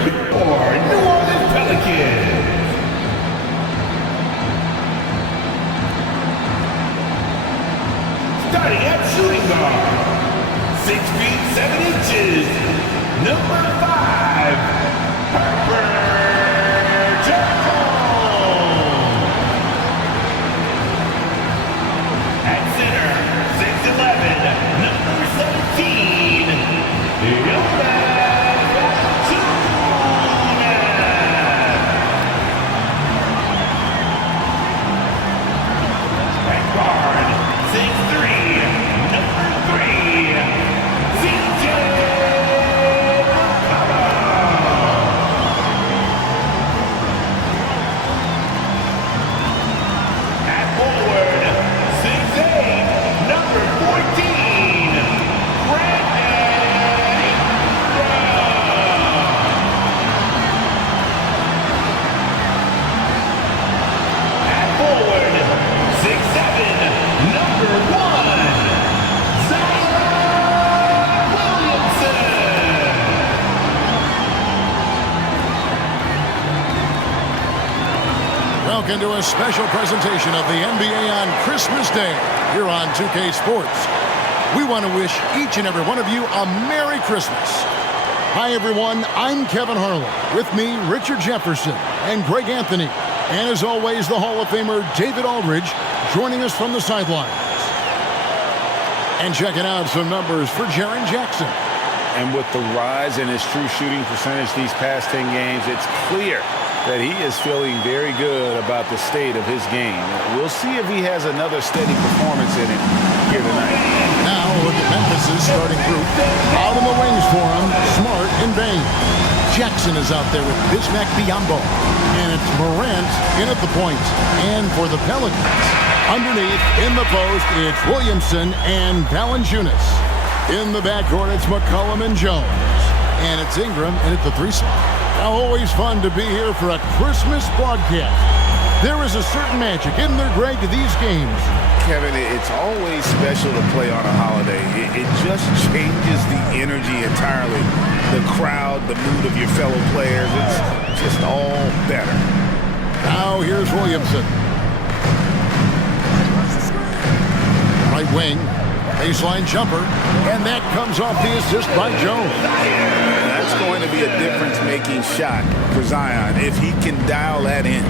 or New Orleans Pelicans. Starting at shooting guard, 6 feet 7 inches, number 5, at center, 6'11", number 17, at guard, 6'3", number 3, CJ. At forward, 6'8", number 14, at forward, 6'7", number 1, Welcome to a special presentation of the NBA on Christmas Day here on 2K Sports. We want to wish each and every one of you a Merry Christmas. Hi everyone, I'm Kevin Harlan. With me, Richard Jefferson and Greg Anthony. And as always, the Hall of Famer David Aldridge joining us from the sidelines. And checking out some numbers for Jaren Jackson. And with the rise in his true shooting percentage these past 10 games, it's clear that he is feeling very good about the state of his game. We'll see if he has another steady performance in it here tonight. Now look at Memphis' starting group. Out on the wings for him, Smart and Bain. Jackson is out there with Bismack Biyombo. And it's Morant in at the point. And for the Pelicans, underneath in the post, it's Williamson and Valanciunas. In the backcourt, it's McCollum and Jones. And it's Ingram in at the 3 slot. Now, always fun to be here for a Christmas broadcast. There is a certain magic, isn't there, Greg, to these games? Kevin, it's always special to play on a holiday. It just changes the energy entirely. The crowd, the mood of your fellow players, it's just all better. Now here's Williamson. Right wing, baseline jumper, and that comes off the assist by Jones. That's going to be a difference-making shot for Zion if he can dial that in.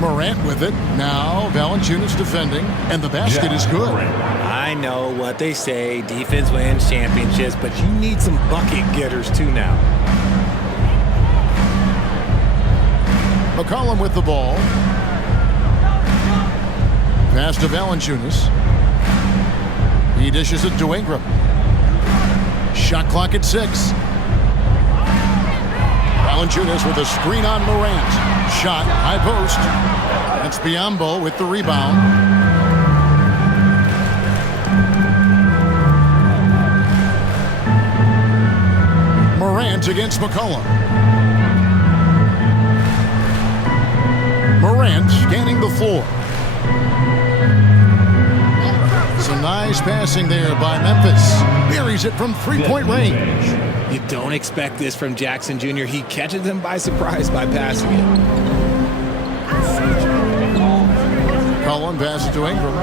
Morant with it. Now Valanciunas defending, and the basket is good. I know what they say, defense wins championships, but you need some bucket getters too now. McCollum with the ball. Pass to Valanciunas. He dishes it to Ingram. Shot clock at 6. Valanciunas with a screen on Morant. Shot, high post. That's Biyombo with the rebound. Morant against McCollum. Morant scanning the floor. Some nice passing there by Memphis. Buries it from three-point range. You don't expect this from Jackson Jr. He catches them by surprise by passing it. Cullen passes to Ingram.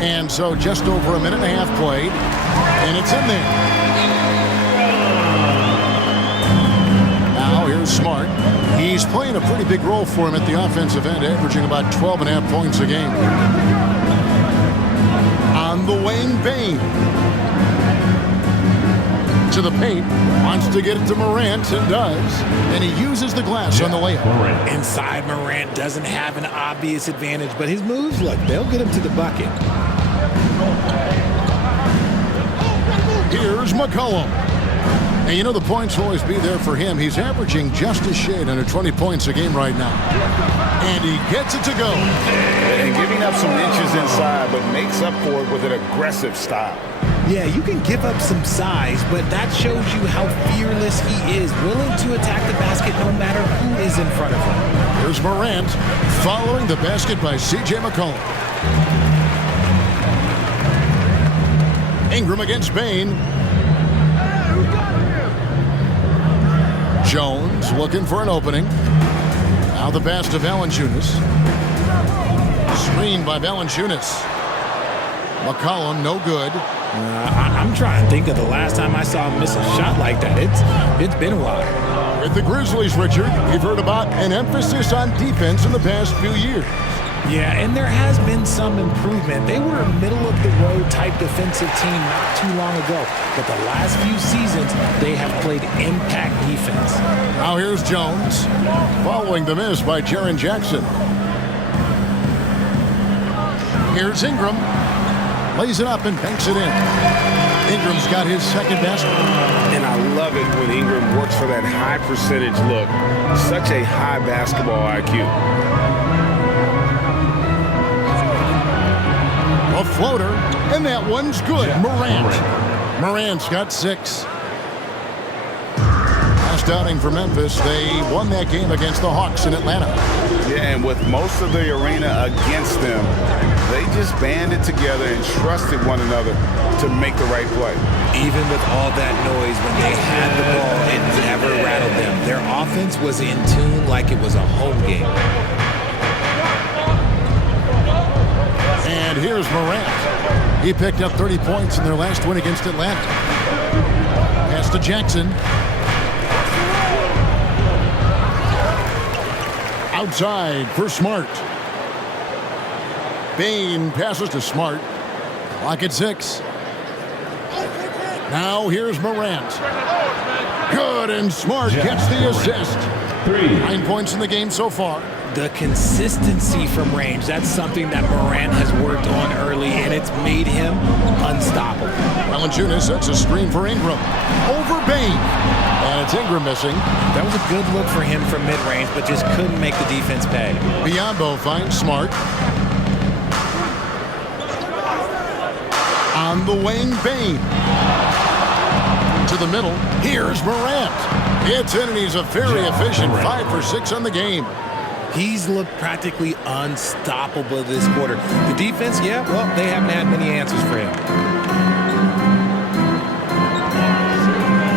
And so just over a minute and a half played. And it's in there. Now here's Smart. He's playing a pretty big role for him at the offensive end, averaging about 12.5 points a game. On the wing, Bain. To the paint. Wants to get it to Morant, and does. And he uses the glass on the layup. Inside, Morant doesn't have an obvious advantage, but his moves, look, they'll get him to the bucket. Here's McCollum. And you know the points will always be there for him. He's averaging just a shade under 20 points a game right now. And he gets it to go. And giving up some inches inside, but makes up for it with an aggressive style. Yeah, you can give up some size, but that shows you how fearless he is, willing to attack the basket no matter who is in front of him. Here's Morant following the basket by C.J. McCollum. Ingram against Bain. Jones looking for an opening. Now the pass to Valanciunas. Screen by Valanciunas. McCollum, no good. I'm trying to think of the last time I saw him miss a shot like that. It's been a while. With the Grizzlies, Richard, we've heard about an emphasis on defense in the past few years. Yeah, and there has been some improvement. They were a middle-of-the-road type defensive team not too long ago. But the last few seasons, they have played impact defense. Now here's Jones, following the miss by Jaren Jackson. Here's Ingram. Lays it up and banks it in. Ingram's got his second basket. And I love it when Ingram works for that high percentage look. Such a high basketball IQ. A floater, and that one's good. Morant's got 6. Last outing for Memphis, they won that game against the Hawks in Atlanta. Yeah, and with most of the arena against them, they just banded together and trusted one another to make the right play. Even with all that noise, when they had the ball, it never rattled them. Their offense was in tune like it was a home game. And here's Morant. He picked up 30 points in their last win against Atlanta. Pass to Jackson. Outside for Smart. Bain passes to Smart. Clock at 6. Now here's Morant. Good, and Smart gets the assist. 9 points in the game so far. The consistency from range, that's something that Morant has worked on early, and it's made him unstoppable. Valanciunas sets a screen for Ingram. Over Bain. And it's Ingram missing. That was a good look for him from mid-range, but just couldn't make the defense pay. Biyombo finds Smart. On the wing, Bain. To the middle. Here's Morant. It's in, and he's a very efficient 5 for 6 on the game. He's looked practically unstoppable this quarter. The defense, yeah, well, they haven't had many answers for him.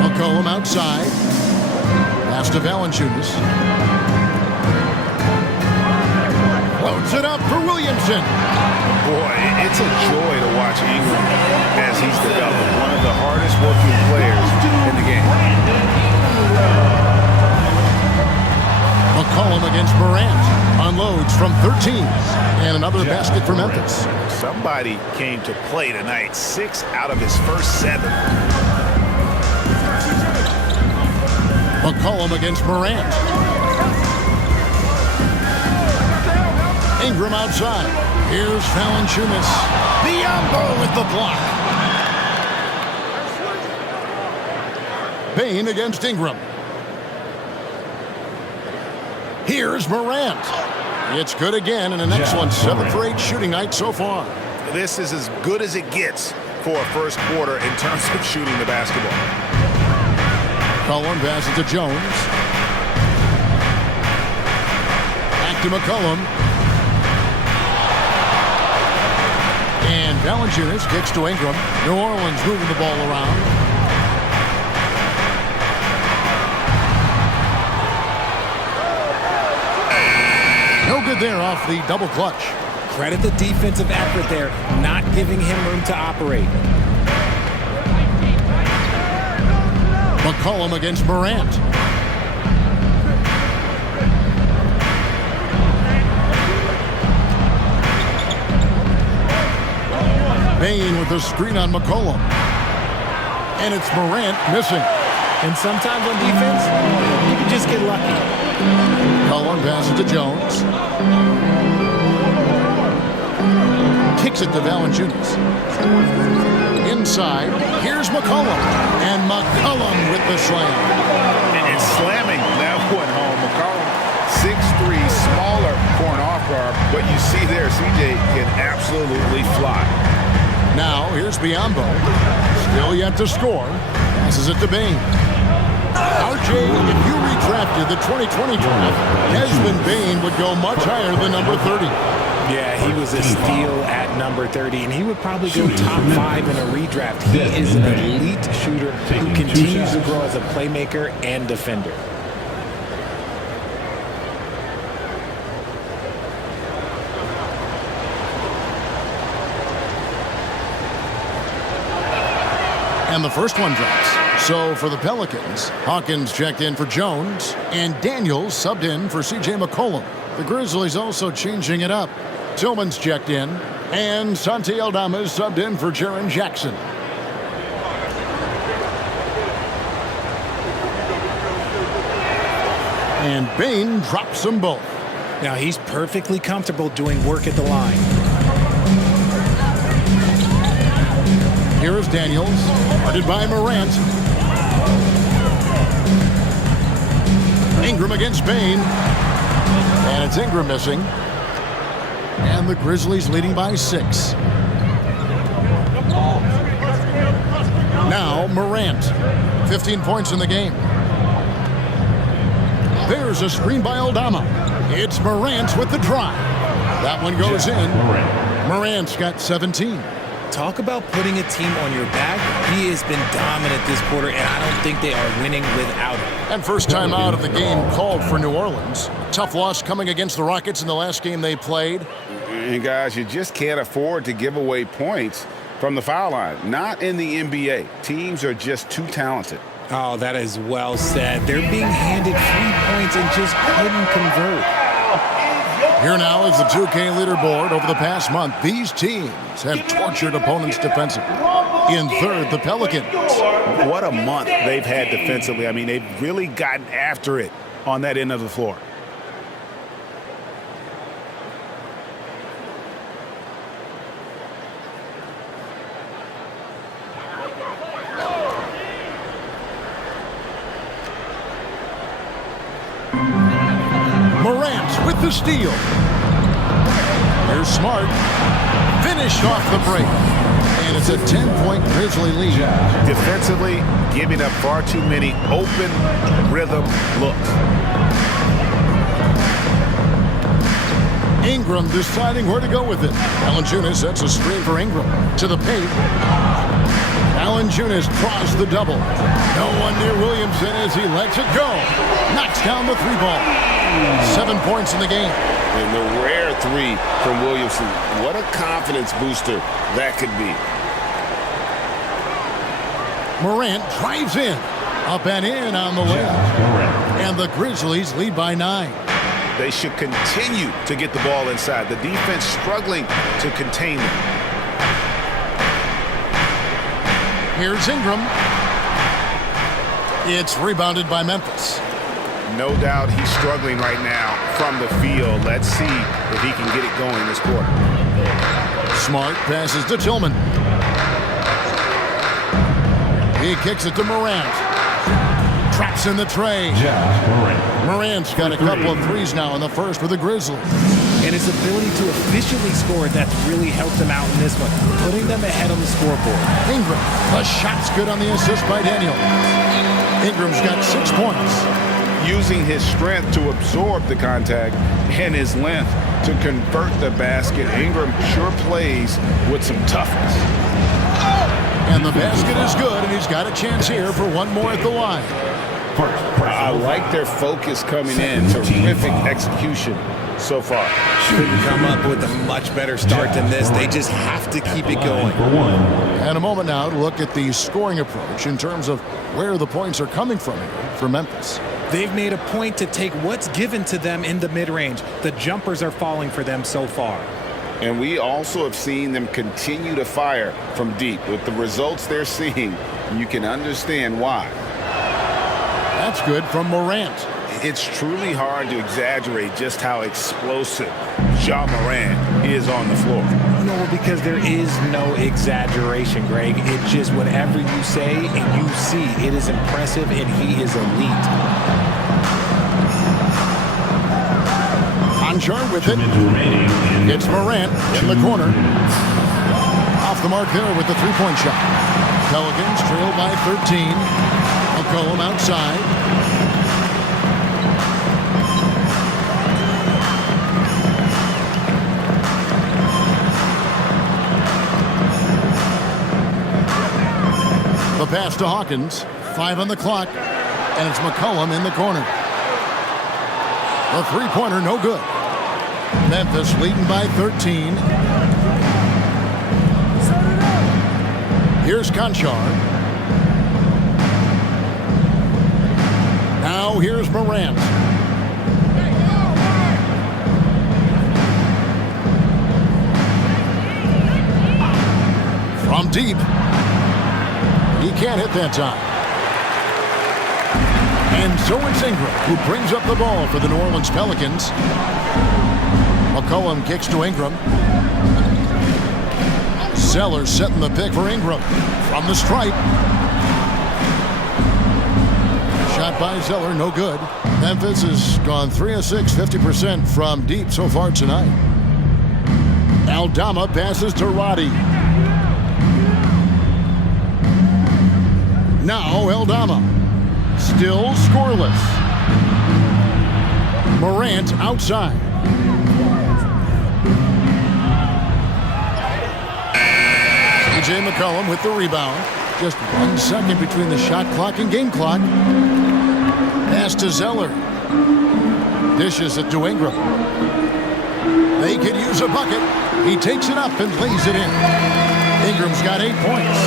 McCollum outside. Pass to Valanciunas. Floats it up for Williamson. Boy, it's a joy to watch Ingram as he's developed one of the hardest working players in the game. McCollum against Morant. Unloads from 13. And another basket for Memphis. Somebody came to play tonight. 6 out of his first 7. McCollum against Morant. Ingram outside. Here's Valanciunas. Biyombo with the block. Bain against Ingram. Here's Morant. It's good again, and an excellent 7 for 8 shooting night so far. This is as good as it gets for a first quarter in terms of shooting the basketball. McCollum passes to Jones. Back to McCollum. And Valanciunas kicks to Ingram. New Orleans moving the ball around. No good there off the double clutch. Credit the defensive effort there, not giving him room to operate. McCollum against Morant. Bain with the screen on McCollum. And it's Morant missing. And sometimes on defense, you can just get lucky. McCollum passes to Jones. Kicks it to Valanciunas. Inside, here's McCollum. And McCollum with the slam. And slamming that one home. McCollum, 6'3", smaller for an off guard. But you see there, CJ can absolutely fly. Now, here's Biyombo. Still yet to score. Passes it to Bain. RJ, if you redrafted the 2020 draft, Desmond Bain would go much higher than number 30. Yeah, he was a steal at number 30, and he would probably go top 5 in a redraft. He is an elite shooter who continues to grow as a playmaker and defender. And the first one drops. So for the Pelicans, Hawkins checked in for Jones, and Daniels subbed in for C.J. McCollum. The Grizzlies also changing it up. Tillman's checked in, and Santi Aldama is subbed in for Jaren Jackson. And Bane drops them both. Now he's perfectly comfortable doing work at the line. Here is Daniels, guarded by Morant. Ingram against Bane. And it's Ingram missing. And the Grizzlies leading by 6. Now Morant, 15 points in the game. There's a screen by Aldama. It's Morant with the drive. That one goes in. Morant's got 17. Talk about putting a team on your back. He has been dominant this quarter, and I don't think they are winning without him. And first time out of the game called for New Orleans. Tough loss coming against the Rockets in the last game they played. And guys, you just can't afford to give away points from the foul line. Not in the NBA. Teams are just too talented. Oh, that is well said. They're being handed 3 points and just couldn't convert. Here now is the 2K leaderboard. Over the past month, these teams have tortured opponents defensively. In third, the Pelicans. What a month they've had defensively. I mean, they've really gotten after it on that end of the floor. Morant with the steal. Here's Smart. Finished off the break. And it's a 10-point Grizzly lead. Defensively, giving up far too many open rhythm looks. Ingram deciding where to go with it. Valanciunas sets a screen for Ingram. To the paint. Valanciunas draws the double. No one near Williamson as he lets it go. Knocks down the 3-ball. 7 points in the game. And the rare 3 from Williamson. What a confidence booster that could be. Morant drives in. Up and in on the layup. And the Grizzlies lead by 9. They should continue to get the ball inside. The defense struggling to contain them. Here's Ingram. It's rebounded by Memphis. No doubt he's struggling right now from the field. Let's see if he can get it going this quarter. Smart passes to Tillman. He kicks it to Morant. Traps in the tray. Morant's got a couple of threes now in the first for the Grizzlies. And his ability to efficiently score, that's really helped them out in this one, putting them ahead on the scoreboard. Ingram, the shot's good on the assist by Daniel. Ingram's got 6 points. Using his strength to absorb the contact and his length to convert the basket. Ingram sure plays with some toughness. And the basket is good, and he's got a chance here for one more at the line. I like their focus coming in. Terrific execution so far. Couldn't come up with a much better start than this. They just have to keep it going. And a moment now to look at the scoring approach in terms of where the points are coming from here for Memphis. They've made a point to take what's given to them in the mid-range. The jumpers are falling for them so far. And we also have seen them continue to fire from deep. With the results they're seeing, you can understand why. That's good from Morant. It's truly hard to exaggerate just how explosive Ja Morant is on the floor. No, because there is no exaggeration, Greg. It's just whatever you say and you see. It is impressive, and he is elite. Conchar with it. It's Morant in the corner. Off the mark there with the three-point shot. Pelicans trail by 13. McCollum outside. The pass to Hawkins. 5 on the clock. And it's McCollum in the corner. The three-pointer, no good. Memphis leading by 13. Here's Conchar. Now here's Morant. From deep. He can't hit that time. And so it's Ingram who brings up the ball for the New Orleans Pelicans. McCollum kicks to Ingram. Zeller setting the pick for Ingram from the stripe. Shot by Zeller, no good. Memphis has gone 3 of 6, 50% from deep so far tonight. Aldama passes to Roddy. Now Aldama. Still scoreless. Morant outside. C.J. McCollum with the rebound. Just 1 second between the shot clock and game clock. Pass to Zeller. Dishes it to Ingram. They could use a bucket. He takes it up and lays it in. Ingram's got 8 points.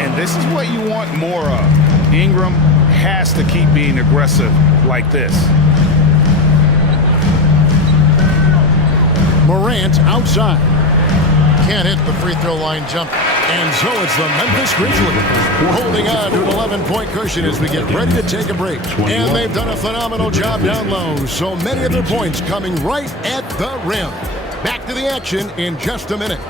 And this is what you want more of. Ingram has to keep being aggressive like this. Morant outside. Can't hit the free throw line jump. And so it's the Memphis Grizzlies holding on to an 11-point cushion as we get ready to take a break. And they've done a phenomenal job down low. So many of their points coming right at the rim. Back to the action in just a minute.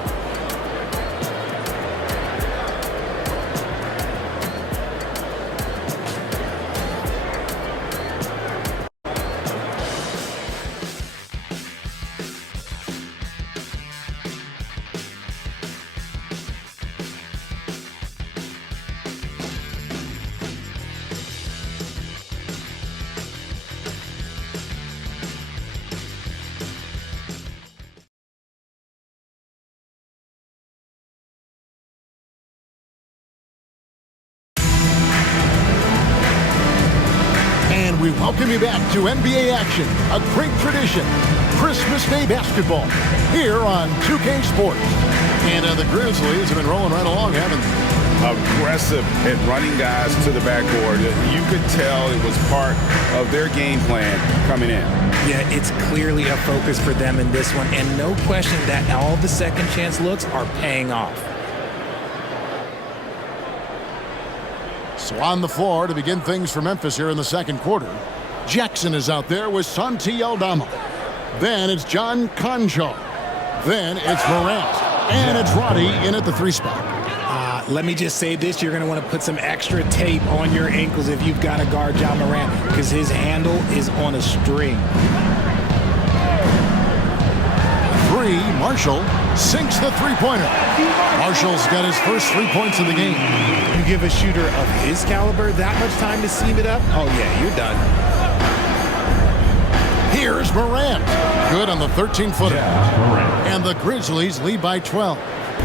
We welcome you back to NBA action, a great tradition, Christmas Day basketball, here on 2K Sports. And the Grizzlies have been rolling right along, haven't they? Aggressive at running guys to the backboard. You could tell it was part of their game plan coming in. Yeah, it's clearly a focus for them in this one, and no question that all the second chance looks are paying off. So on the floor to begin things for Memphis here in the second quarter. Jackson is out there with Santi Aldama. Then it's John Conchar. Then it's Morant. And it's Roddy in at the 3 spot. Let me just say this. You're going to want to put some extra tape on your ankles if you've got to guard John Morant because his handle is on a string. 3, Marshall sinks the three-pointer. Marshall's got his first 3 points of the game. You give a shooter of his caliber that much time to seam it up? Oh, yeah, you're done. Here's Morant. Good on the 13-footer. And the Grizzlies lead by 12.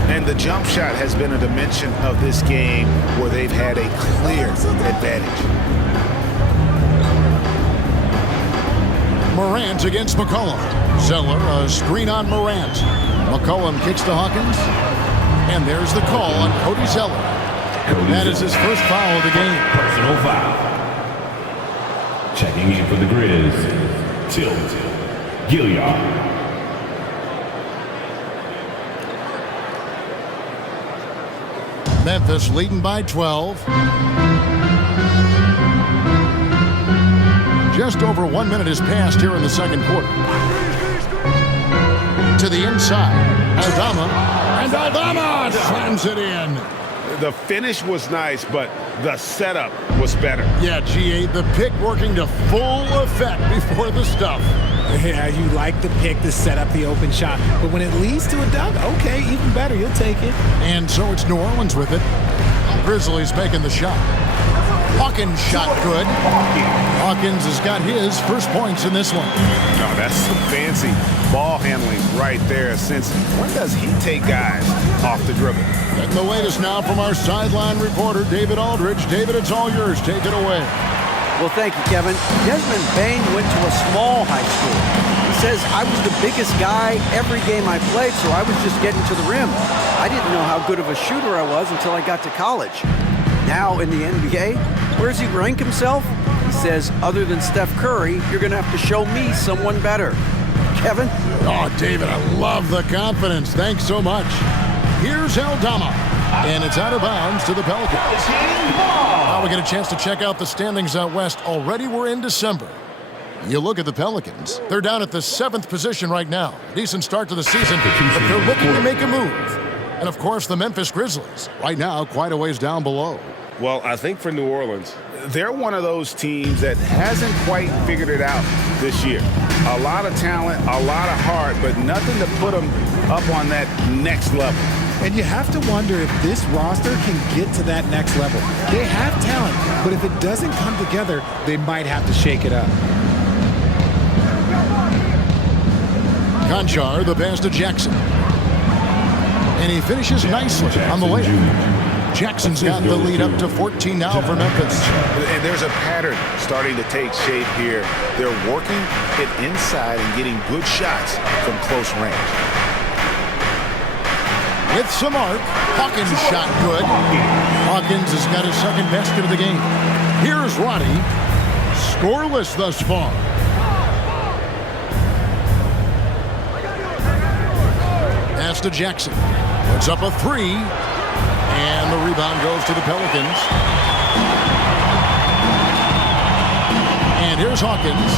And the jump shot has been a dimension of this game where they've had a clear advantage. Morant against McCollum. Zeller, a screen on Morant. McCollum kicks to Hawkins. And there's the call on Cody Zeller. That is his first foul of the game. Personal foul. Checking in for the Grizz. Tilt Gilliard. Memphis leading by 12. Just over 1 minute has passed here in the second quarter. To the inside. Aldama. And Aldama slams it in. The finish was nice, but the setup was better. Yeah, GA, the pick working to full effect before the stuff. Yeah, you like the pick to set up the open shot, but when it leads to a dunk, okay, even better, you'll take it. And so it's New Orleans with it. Grizzlies making the shot. Hawkins shot good. Hawkins has got his first points in this one. No, that's some fancy ball handling right there. Since when does he take guys off the dribble. And the latest now from our sideline reporter, David Aldridge. David, it's all yours. Take it away. Well, thank you, Kevin. Desmond Bain went to a small high school. He says, I was the biggest guy every game I played, so I was just getting to the rim. I didn't know how good of a shooter I was until I got to college. Now in the NBA, where does he rank himself? He says, other than Steph Curry, you're going to have to show me someone better. Kevin? Oh, David, I love the confidence. Thanks so much. Here's Aldama, and it's out of bounds to the Pelicans. Now we get a chance to check out the standings out west. Already we're in December. You look at the Pelicans. They're down at the 7th position right now. Decent start to the season, but they're looking to make a move. And, of course, the Memphis Grizzlies. Right now, quite a ways down below. Well, I think for New Orleans, They're one of those teams that hasn't quite figured it out this year. A lot of talent, a lot of heart, but nothing to put them up on that next level. And you have to wonder if this roster can get to that next level. They have talent, but if it doesn't come together, they might have to shake it up. Conchar, the pass to Jackson. And he finishes nicely on the layup. Jackson's got the lead up to 14 now for Memphis. And there's a pattern starting to take shape here. They're working it inside and getting good shots from close range. With some arc, Hawkins shot good. Hawkins has got his second basket of the game. Here's Roddy, scoreless thus far. Pass to Jackson. Puts up a three. And the rebound goes to the Pelicans. And here's Hawkins.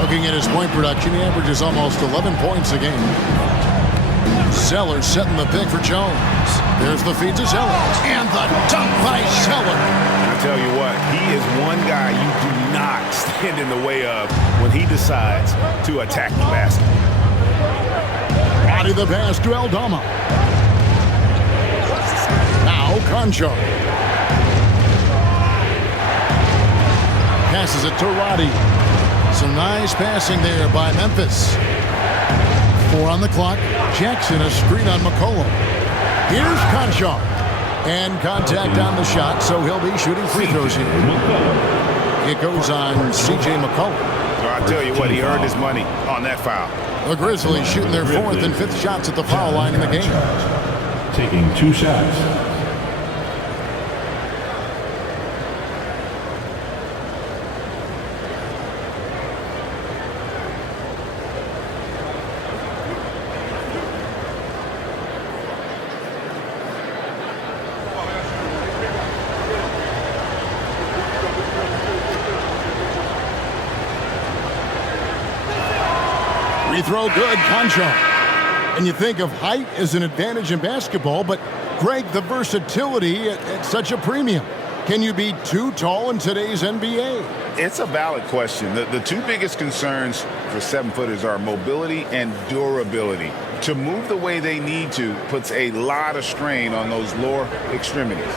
Looking at his point production, he averages almost 11 points a game. Sellers setting the pick for Jones. There's the feed to Sellers. And the dunk by Sellers. I tell you what, he is one guy you do not stand in the way of when he decides to attack the basket. Body the pass to Aldama. Now Conchar. Passes it to Roddy. Some nice passing there by Memphis. 4 on the clock. Jackson, a screen on McCollum. Here's Conchar. And contact on the shot, so he'll be shooting free throws here. It goes on C.J. McCollum. I tell you what, he earned his money on that foul. The Grizzlies shooting their 4th and 5th shots at the foul line in the game. Taking 2 shots. Free throw good, Conchar. And you think of height as an advantage in basketball, but Greg, the versatility at such a premium. Can you be too tall in today's NBA? It's a valid question. The two biggest concerns for 7-footers are mobility and durability. To move the way they need to puts a lot of strain on those lower extremities.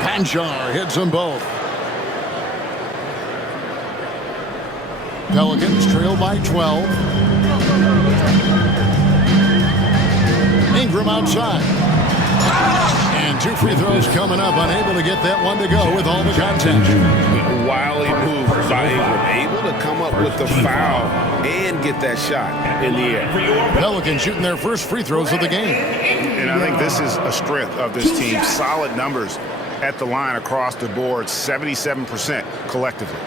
Conchar hits them both. Pelicans trail by 12. Ingram outside. And 2 free throws coming up. Unable to get that one to go with all the contact. Wily move by Ingram. Able to come up with the foul and get that shot in the air. Pelicans shooting their first free throws of the game. And I think this is a strength of this team. Solid numbers at the line across the board, 77% collectively.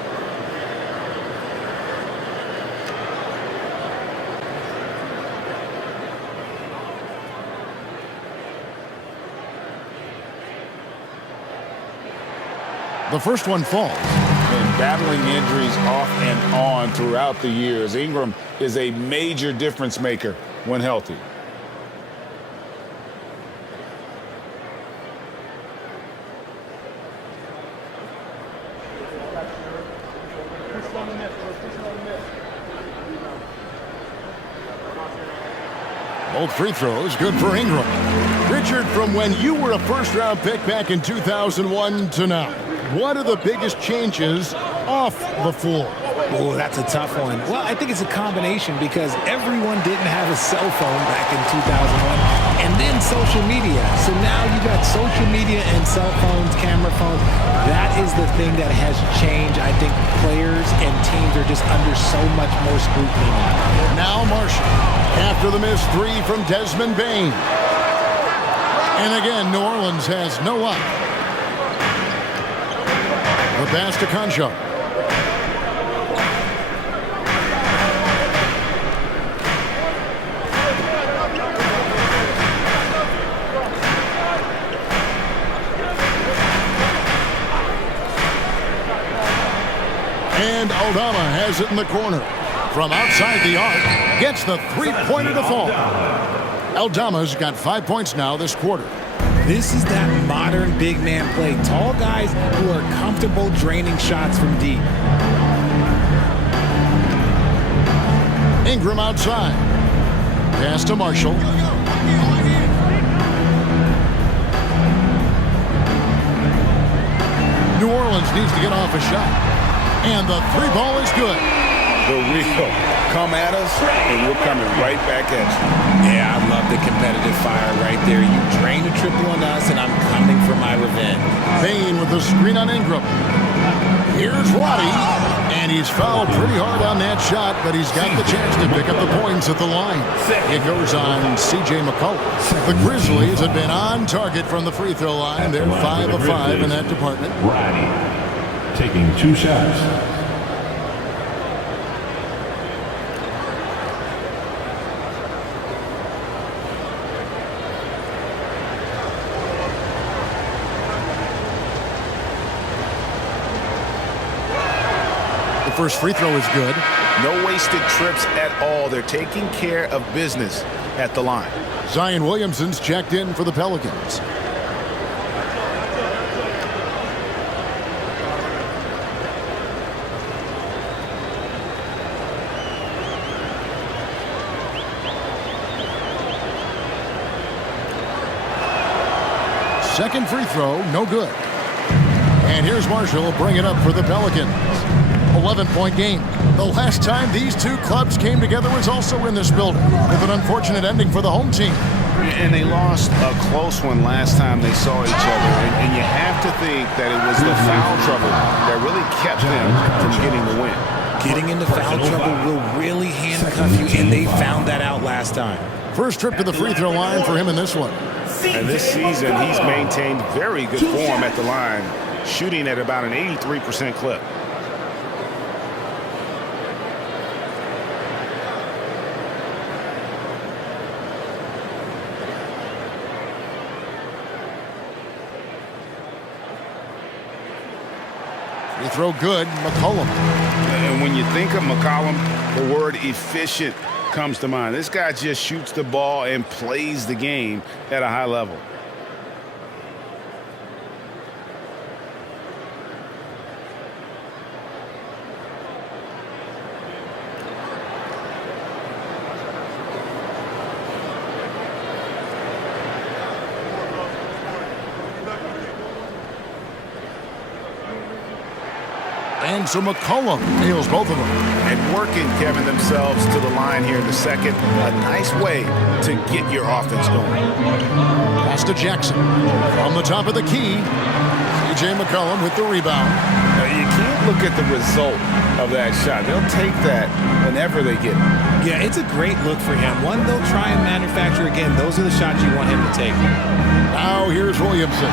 The first one falls. And battling injuries off and on throughout the years, Ingram is a major difference maker when healthy. Both free throws good for Ingram. Richard, from when you were a first-round pick back in 2001 to now, what are the biggest changes off the floor? Oh, that's a tough one. Well, I think it's a combination because everyone didn't have a cell phone back in 2001 and then social media. So now you got social media and cell phones, camera phones. That is the thing that has changed. I think players and teams are just under so much more scrutiny now. Now Marshall after the missed three from Desmond Bain. And again, New Orleans has no luck. The pass to Concho. And Aldama has it in the corner. From outside the arc, gets the three-pointer to fall. Aldama's got 5 points now this quarter. This is that modern big man play. Tall guys who are comfortable draining shots from deep. Ingram outside. Pass to Marshall. New Orleans needs to get off a shot. And the three ball is good. The real come at us, and we're coming right back at you. Yeah, I love the competitive fire right there. You drain a triple on us, and I'm coming for my revenge. Bain with the screen on Ingram. Here's Roddy, and he's fouled pretty hard on that shot, but he's got the chance to pick up the points at the line. It goes on C.J. McCollum. The Grizzlies have been on target from the free throw line. They're 5 of 5 in that department. Roddy taking 2 shots. First free throw is good. No wasted trips at all. They're taking care of business at the line. Zion Williamson's checked in for the Pelicans. Second free throw, no good. And here's Marshall, bring it up for the Pelicans. 11-point game. The last time these two clubs came together was also in this building, with an unfortunate ending for the home team. And they lost a close one last time they saw each other. And you have to think that it was the foul trouble that really kept them from getting the win. Getting into foul trouble will really handcuff you, and they found that out last time. First trip to the free throw line for him in this one. And this season, he's maintained very good form at the line, shooting at about an 83% clip. Free throw good, McCollum. And when you think of McCollum, the word efficient comes to mind. This guy just shoots the ball and plays the game at a high level. And so McCollum nails both of them. And working, Kevin, themselves to the line here in the second. A nice way to get your offense going. Pass to Jackson. From the top of the key, C.J. McCollum with the rebound. Now, you can't look at the result of that shot. They'll take that whenever they get it. Yeah, it's a great look for him. One they'll try and manufacture again. Those are the shots you want him to take. Now here's Williamson.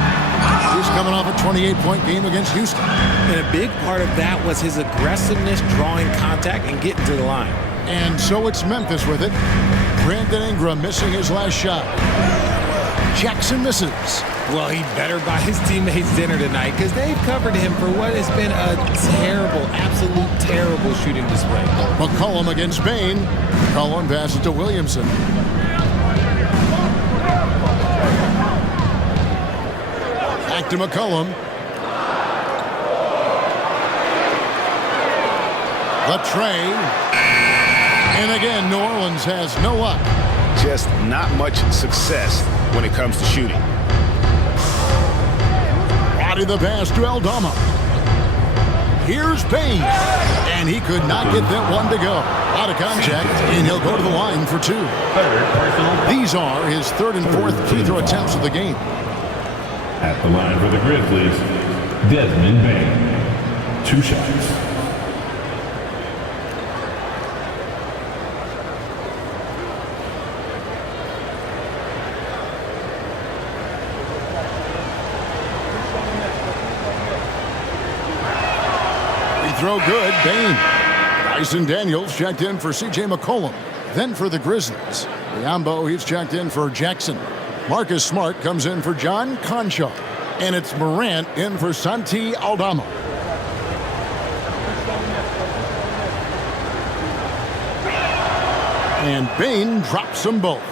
He's coming off a 28-point game against Houston. And a big part of that was his aggressiveness, drawing contact, and getting to the line. And so it's Memphis with it. Brandon Ingram missing his last shot. Jackson misses. Well, he better buy his teammates dinner tonight because they've covered him for what has been a terrible, absolute terrible shooting display. McCollum against Bain. McCollum passes to Williamson. Back to McCollum. The tray. And again, New Orleans has no luck. Just not much success when it comes to shooting. Roddy the pass to Aldama. Here's Bain. And he could not get that one to go. Out of contact, and he'll go to the line for 2. Third personal. These are his 3rd and 4th free throw attempts of the game. At the line for the Grizzlies, Desmond Bain. 2 shots. Throw good, Bain. Bryson Daniels checked in for C.J. McCollum. Then for the Grizzlies, Biombo, he's checked in for Jackson. Marcus Smart comes in for John Concha. And it's Morant in for Santi Aldama. And Bain drops them both.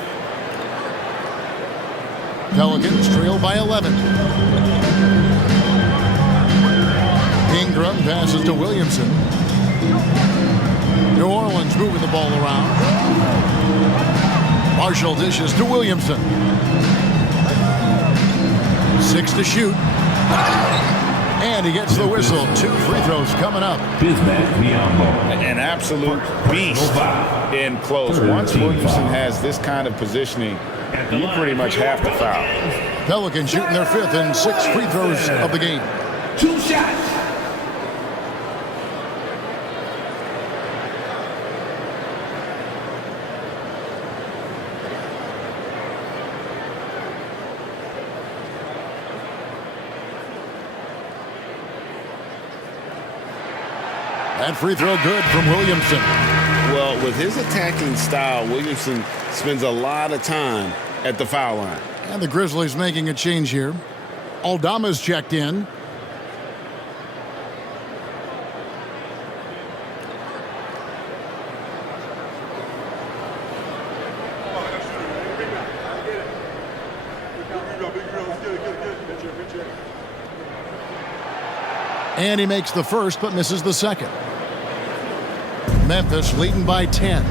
Pelicans trail by 11. Ingram passes to Williamson. New Orleans moving the ball around. Marshall dishes to Williamson. 6 to shoot. And he gets the whistle. 2 free throws coming up. An absolute beast in close. Once Williamson has this kind of positioning, you pretty much have to foul. Pelicans shooting their 5th and 6th free throws of the game. 2 shots. That free throw good from Williamson. Well, with his attacking style, Williamson spends a lot of time at the foul line. And the Grizzlies making a change here. Aldama's checked in. And he makes the first but misses the second. Memphis leading by 10.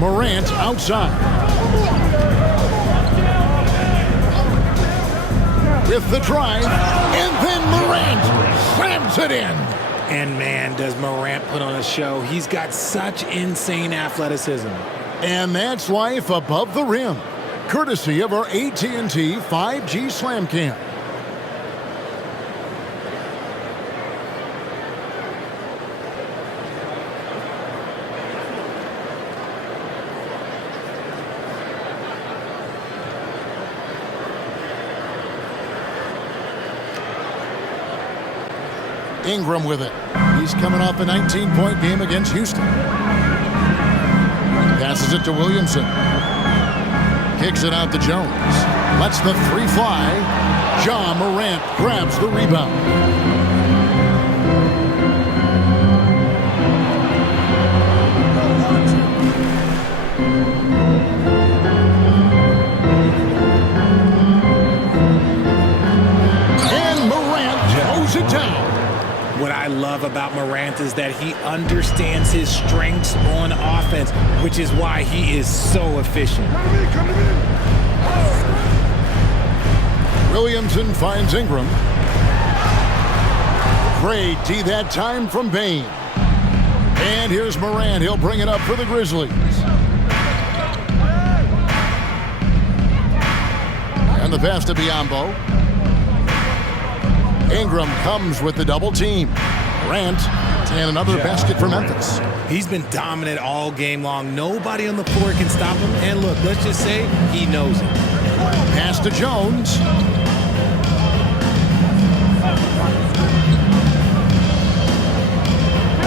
Morant outside. With the drive, and then Morant slams it in. And man, does Morant put on a show. He's got such insane athleticism. And that's life above the rim. Courtesy of our AT&T 5G Slam Cam. Ingram with it. He's coming off a 19-point game against Houston. Passes it to Williamson. Kicks it out to Jones. Lets the 3 fly. Ja Morant grabs the rebound. And Morant throws it down. What I love about Morant is that he understands his strengths on offense, which is why he is so efficient. Williamson finds Ingram. Great D that time from Bain. And here's Morant. He'll bring it up for the Grizzlies. And the pass to Biombo. Ingram comes with the double team. Morant, and another basket for Memphis. He's been dominant all game long. Nobody on the floor can stop him. And look, let's just say he knows it. Pass to Jones.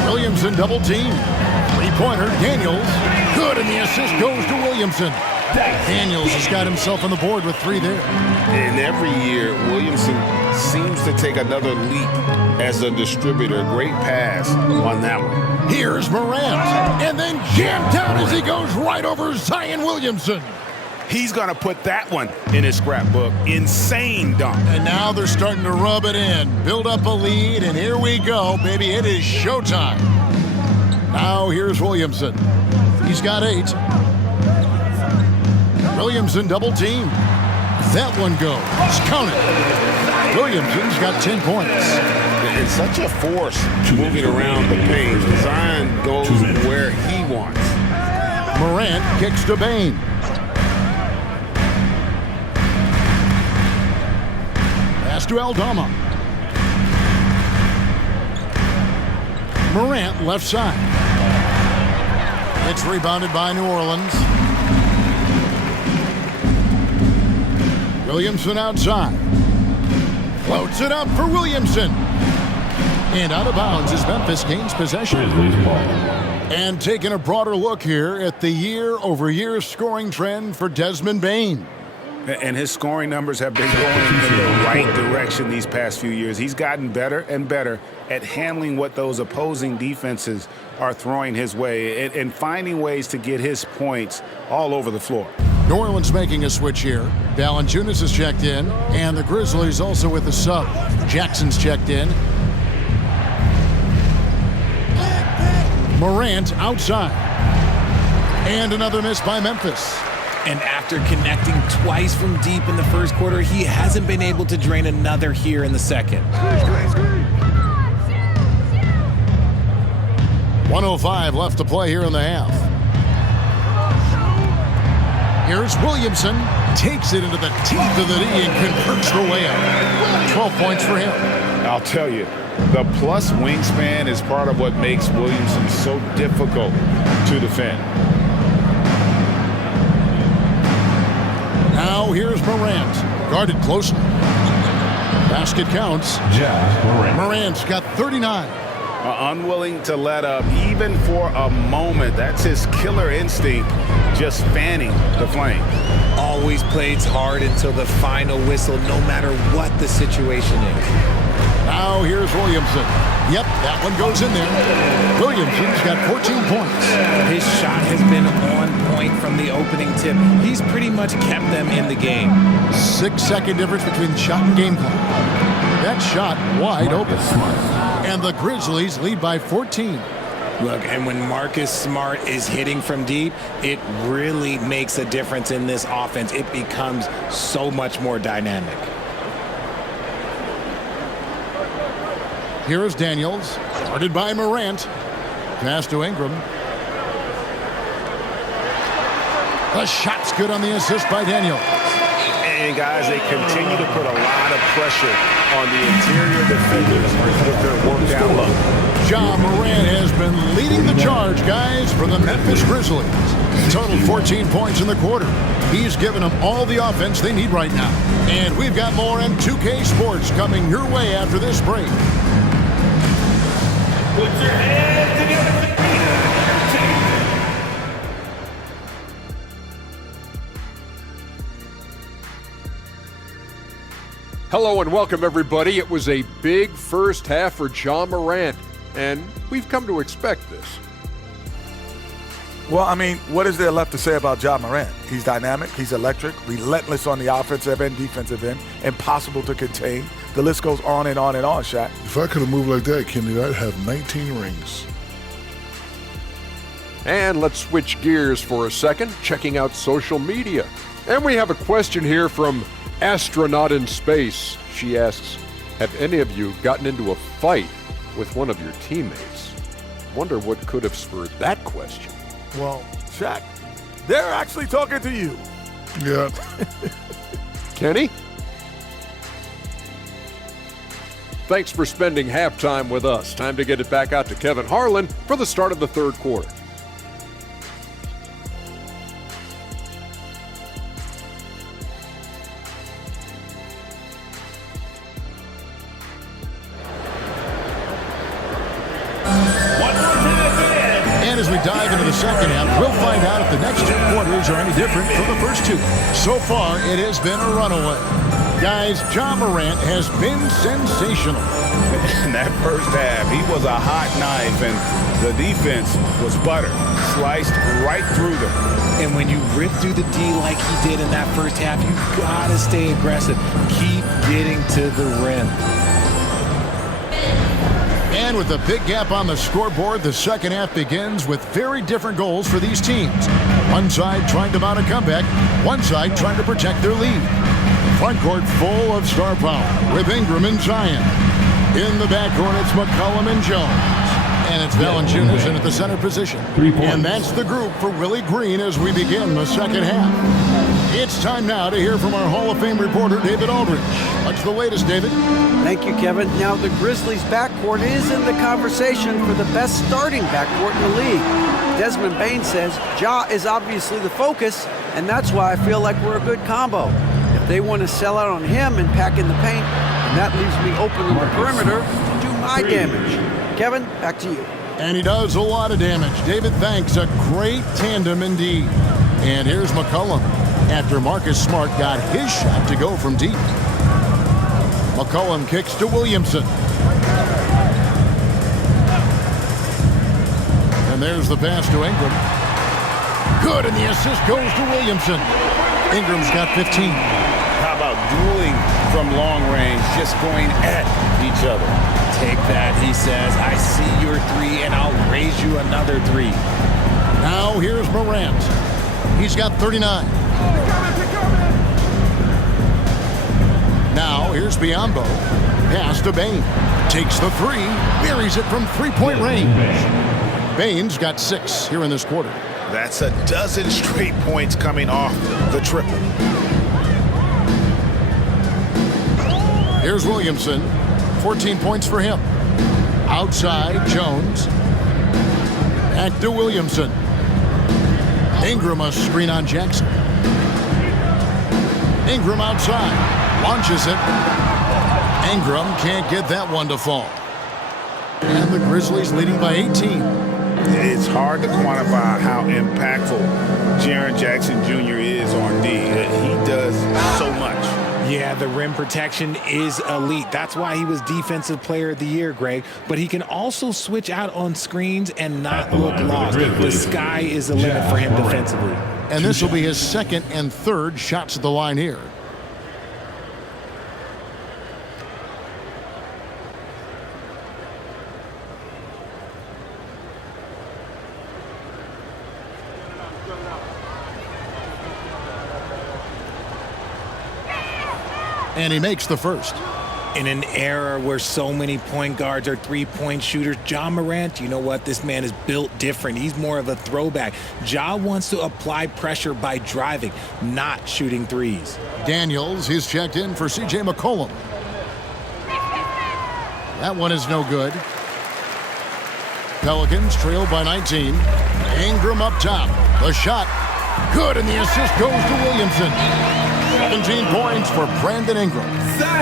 Williamson double team. 3-pointer, Daniels. Good, and the assist goes to Williamson. Daniels has got himself on the board with 3 there. And every year, Williamson seems to take another leap as a distributor. Great pass on that one. Here's Morant, and then jammed down as he goes right over Zion Williamson. He's going to put that one in his scrapbook. Insane dunk. And now they're starting to rub it in, build up a lead, and here we go, baby. It is showtime. Now here's Williamson. He's got 8. Williamson double team. That one goes. Count it. Williamson's got 10 points. It's such a force moving around the paint. Zion goes where he wants. Morant kicks to Bain. Pass to Aldama. Morant left side. It's rebounded by New Orleans. Williamson outside. Floats it up for Williamson. And out of bounds as Memphis gains possession. Grizzlies ball. And taking a broader look here at the year-over-year scoring trend for Desmond Bain. And his scoring numbers have been going in the right direction these past few years. He's gotten better and better at handling what those opposing defenses are throwing his way and finding ways to get his points all over the floor. New Orleans making a switch here. Valanciunas is checked in, and the Grizzlies also with a sub. Jackson's checked in. Morant outside. And another miss by Memphis. And after connecting twice from deep in the first quarter, he hasn't been able to drain another here in the second. 1:05 left to play here in the half. Here's Williamson. Takes it into the teeth of the knee and converts the layup. 12 points for him. I'll tell you, the plus wingspan is part of what makes Williamson so difficult to defend. Now here's Morant. Guarded closely. Basket counts. Morant's got 39. Unwilling to let up even for a moment. That's his killer instinct, just fanning the flame. Always plays hard until the final whistle, no matter what the situation is. Now here's Williamson. Yep, that one goes in there. Williamson's got 14 points. His shot has been on point from the opening tip. He's pretty much kept them in the game. 6-second difference between shot and game clock. That shot wide open. And the Grizzlies lead by 14. Look, and when Marcus Smart is hitting from deep, it really makes a difference in this offense. It becomes so much more dynamic. Here is Daniels, guarded by Morant. Pass to Ingram. The shot's good on the assist by Daniels. And guys, they continue to put a lot of pressure on the interior defenders with their work down low. Ja Morant has been leading the charge, guys, for the Memphis Grizzlies. Total 14 points in the quarter. He's given them all the offense they need right now. And we've got more M2K Sports coming your way after this break. Put your hands together for Hello and welcome, everybody. It was a big first half for Ja Morant, and we've come to expect this. Well, I mean, what is there left to say about Ja Morant? He's dynamic, he's electric, relentless on the offensive and defensive end, impossible to contain. The list goes on and on and on, Shaq. If I could have moved like that, Kenny, I'd have 19 rings. And let's switch gears for a second, checking out social media. And we have a question here from Astronaut in Space. She asks, have any of you gotten into a fight with one of your teammates? Wonder what could have spurred that question. Well, Shaq, they're actually talking to you. Yeah. Kenny? Thanks for spending halftime with us. Time to get it back out to Kevin Harlan for the start of the third quarter. And as we dive into the second half, we'll find out if the next two quarters are any different from the first two. So far, it has been a runaway. Guys, Ja Morant has been sensational. In that first half, he was a hot knife, and the defense was butter, sliced right through them. And when you rip through the D like he did in that first half, you gotta stay aggressive. Keep getting to the rim. And with a big gap on the scoreboard, the second half begins with very different goals for these teams. One side trying to mount a comeback, one side trying to protect their lead. Front court full of star power with Ingram and Zion. In the backcourt, it's McCollum and Jones. And it's Valanciunas in at the center position. And that's the group for Willie Green as we begin the second half. It's time now to hear from our Hall of Fame reporter, David Aldridge. What's the latest, David? Thank you, Kevin. Now, the Grizzlies' backcourt is in the conversation for the best starting backcourt in the league. Desmond Bain says Ja is obviously the focus, and that's why I feel like we're a good combo. If they want to sell out on him and pack in the paint, then that leaves me open on the perimeter to do my damage. Kevin, back to you. And he does a lot of damage. David, thanks. A great tandem indeed. And here's McCollum after Marcus Smart got his shot to go from deep. McCollum kicks to Williamson. And there's the pass to Ingram. Good, and the assist goes to Williamson. Ingram's got 15. How about dueling from long range, just going at each other? Take that, he says. I see your three, and I'll raise you another three. Now here's Morant. He's got 39. Now here's Biyombo. Pass to Bain. Takes the three. Buries it from three-point range. Bain's got 6 here in this quarter. That's a dozen straight points coming off the triple. Here's Williamson. 14 points for him. Outside, Jones. Back to Williamson. Ingram a screen on Jackson. Ingram outside. Launches it. Ingram can't get that one to fall. And the Grizzlies leading by 18. It's hard to quantify how impactful Jaren Jackson Jr. is on D. He does so much. Yeah, the rim protection is elite. That's why he was Defensive Player of the Year, Greg. But he can also switch out on screens and not look lost. The sky is the limit for him defensively. And this will be his second and third shots at the line here. And he makes the first. In an era where so many point guards are three-point shooters, Ja Morant, you know what? This man is built different. He's more of a throwback. Ja wants to apply pressure by driving, not shooting threes. Daniels, he's checked in for C.J. McCollum. That one is no good. Pelicans trailed by 19. Ingram up top. The shot. Good, and the assist goes to Williamson. 17 points for Brandon Ingram.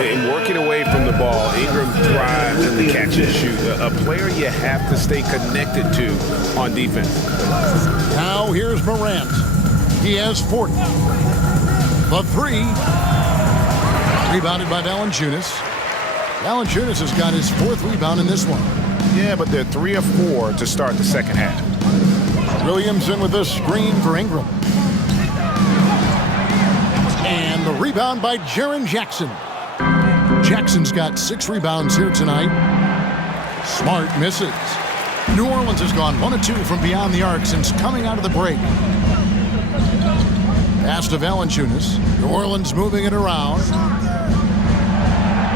In working away from the ball, Ingram thrives in the catch and shoot. A player you have to stay connected to on defense. Now here's Morant. He has 40. The three. Rebounded by Valanciunas. Valanciunas has got his 4th rebound in this one. Yeah, but they're 3 of 4 to start the second half. Williamson with a screen for Ingram. And the rebound by Jaren Jackson. Jackson's got 6 rebounds here tonight. Smart misses. New Orleans has gone 1 of 2 from beyond the arc since coming out of the break. Pass to Valanciunas. New Orleans moving it around.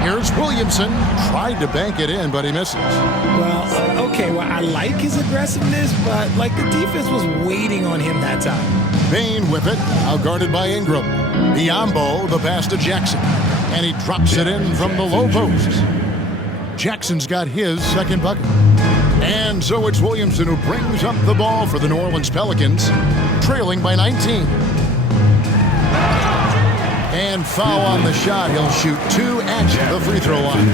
Here's Williamson. Tried to bank it in, but he misses. Well, okay, well, I like his aggressiveness, but like the defense was waiting on him that time. Bain with it, outguarded by Ingram. Biyombo, the pass to Jackson. And he drops it in from the low post. Jackson's got his second bucket. And so it's Williamson who brings up the ball for the New Orleans Pelicans, trailing by 19. And foul on the shot. He'll shoot 2 at the free throw line.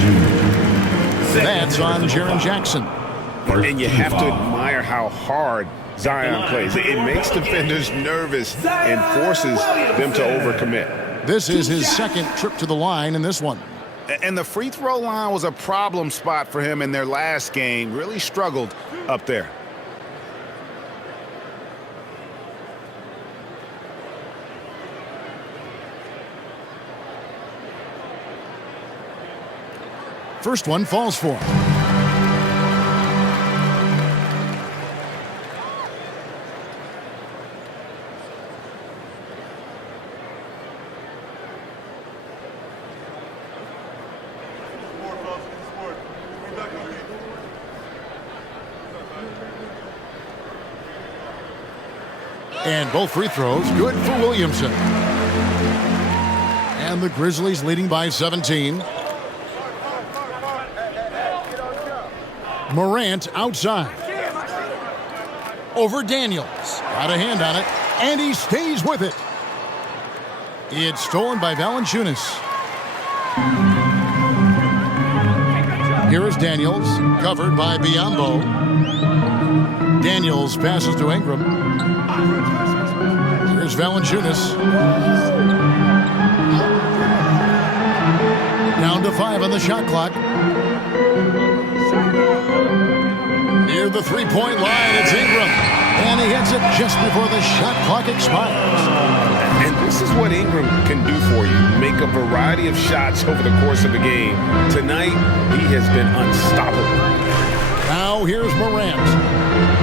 That's on Jaren Jackson. And you have to admire how hard Zion plays. It makes defenders nervous and forces them to overcommit. This is his second trip to the line in this one. And the free throw line was a problem spot for him in their last game. Really struggled up there. First one falls for him. And both free throws good for Williamson. And the Grizzlies leading by 17. Morant outside. Over Daniels. Got a hand on it, and he stays with it. It's stolen by Valanciunas. Here is Daniels, covered by Biyombo. Daniels passes to Ingram. Here's Valanciunas. Down to 5 on the shot clock. Near the three-point line, it's Ingram. And he hits it just before the shot clock expires. And this is what Ingram can do for you. Make a variety of shots over the course of a game. Tonight, he has been unstoppable. Now here's Morant.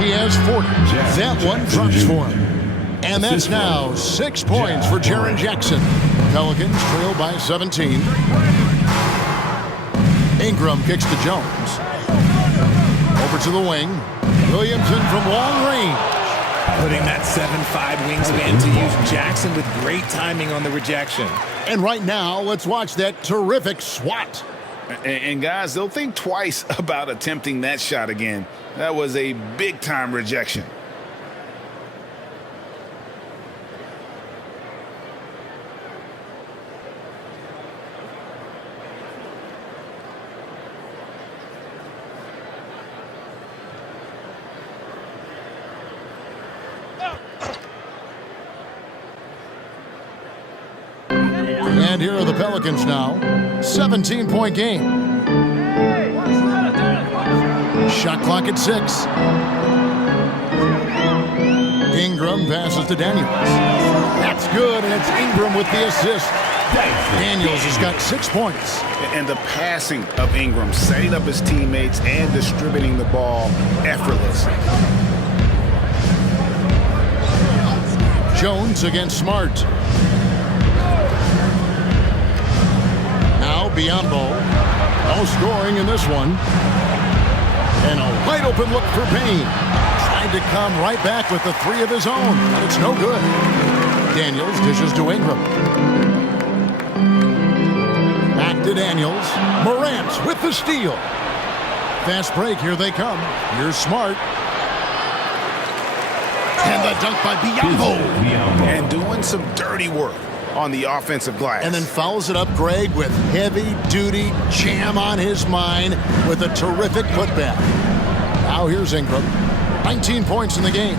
He has 40. That one drops for him. And that's now 6 points for Jaren Jackson. Pelicans trail by 17. Ingram kicks to Jones. Over to the wing. Williamson from long range. Putting that 7'5" wingspan to use Jackson with great timing on the rejection. And right now, let's watch that terrific swat. And guys, they'll think twice about attempting that shot again. That was a big-time rejection. And here are the Pelicans now. 17-point game. Shot clock at 6. Ingram passes to Daniels. That's good, and it's Ingram with the assist. Daniels has got 6 points. And the passing of Ingram, setting up his teammates and distributing the ball effortless. Jones against Smart. Now Biyombo. No scoring in this one. And a wide open look for Payne. Tried to come right back with the 3 of his own, but it's no good. Daniels dishes to Ingram. Back to Daniels. Morant with the steal. Fast break, here they come. Here's Smart. And the dunk by Biyombo. And doing some dirty work on the offensive glass. And then follows it up, Greg, with heavy-duty jam on his mind with a terrific putback. Now here's Ingram. 19 points in the game.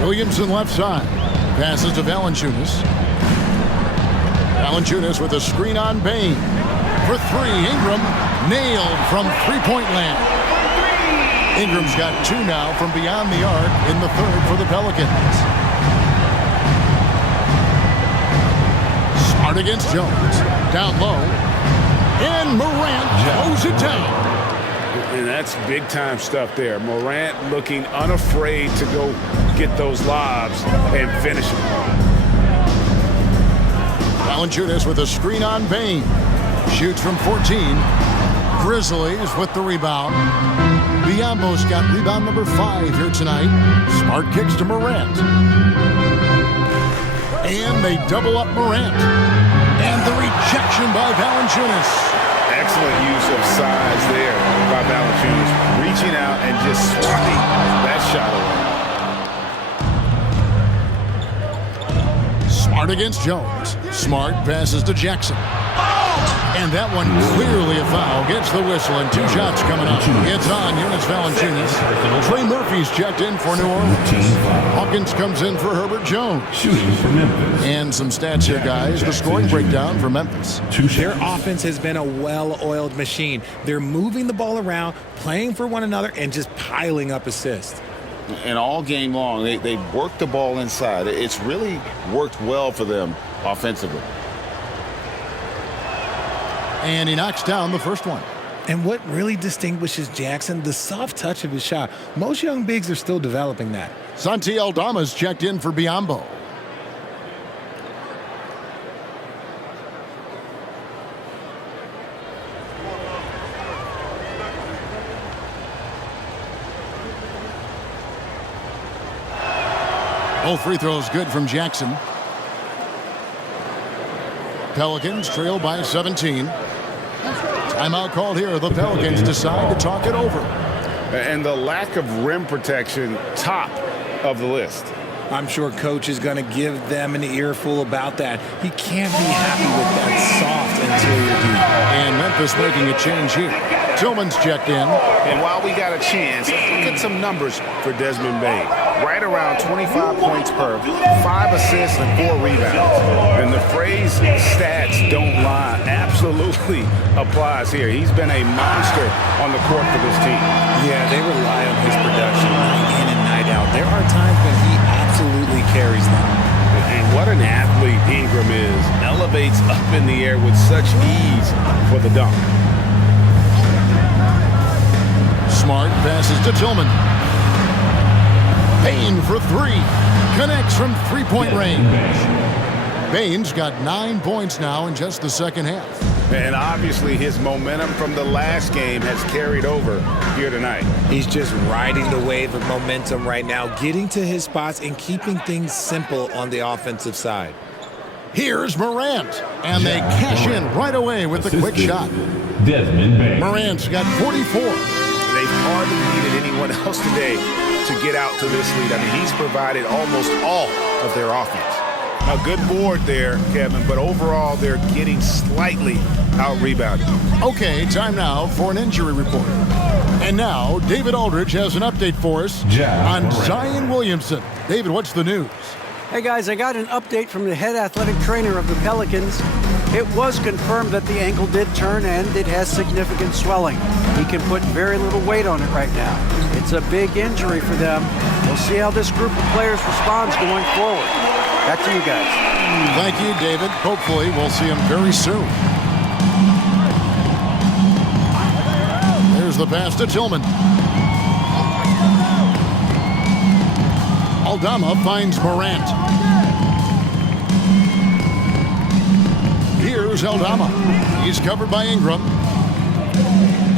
Williamson left side. Passes to Valanciunas. Valanciunas with a screen on Payne. For 3, Ingram nailed from three-point land. Ingram's got 2 now from beyond the arc in the 3rd for the Pelicans. Smart against Jones. Down low. And Morant throws it down. And that's big-time stuff there. Morant looking unafraid to go get those lobs and finish them. Valanciunas with a screen on Payne. Shoots from 14. Grizzlies with the rebound. Biyombo's got rebound number 5 here tonight. Smart kicks to Morant. And they double up Morant. And the rejection by Valanciunas. Excellent use of size there by Valanciunas. Reaching out and just swatting that shot away. Smart against Jones. Smart passes to Jackson. And that one clearly a foul. Gets the whistle and 2 shots coming up. It's on Jonas Valanciunas. Trey Murphy's checked in for New Orleans. Hawkins comes in for Herbert Jones. Shooting for Memphis. And some stats here, guys. The scoring breakdown for Memphis. Their offense has been a well-oiled machine. They're moving the ball around, playing for one another, and just piling up assists. And all game long, they worked the ball inside. It's really worked well for them offensively. And he knocks down the first one. And what really distinguishes Jackson, the soft touch of his shot. Most young bigs are still developing that. Santi Aldama's checked in for Biyombo. Both free throws good from Jackson. Pelicans trail by 17. Timeout called here. The Pelicans decide to talk it over. And the lack of rim protection, top of the list. I'm sure coach is going to give them an earful about that. He can't be happy with that soft interior D. And Memphis making a change here. Tillman's checked in. And while we got a chance, look at some numbers for Desmond Bain. Right around 25 points per, 5 assists and 4 rebounds. And the phrase stats don't lie absolutely applies here. He's been a monster on the court for this team. Yeah, they rely on his production night in and night out. There are times when he absolutely carries them. And what an athlete Ingram is. Elevates up in the air with such ease for the dunk. Smart passes to Tillman. Bain for 3. Connects from three-point range. Bain's got 9 points now in just the second half. And obviously his momentum from the last game has carried over here tonight. He's just riding the wave of momentum right now, getting to his spots and keeping things simple on the offensive side. Here's Morant, and they cash in right away with the quick shot. Desmond Bain. Morant's got 44. They've hardly needed anyone else today to get out to this lead. I mean, he's provided almost all of their offense. A good board there, Kevin, but overall they're getting slightly out-rebounded. Okay, time now for an injury report. And now, David Aldridge has an update for us on Zion Williamson. David, what's the news? Hey guys, I got an update from the head athletic trainer of the Pelicans. It was confirmed that the ankle did turn and it has significant swelling. He can put very little weight on it right now. It's a big injury for them. We'll see how this group of players responds going forward. Back to you guys. Thank you, David. Hopefully, we'll see him very soon. There's the pass to Tillman. Aldama finds Morant. Here's Aldama. He's covered by Ingram.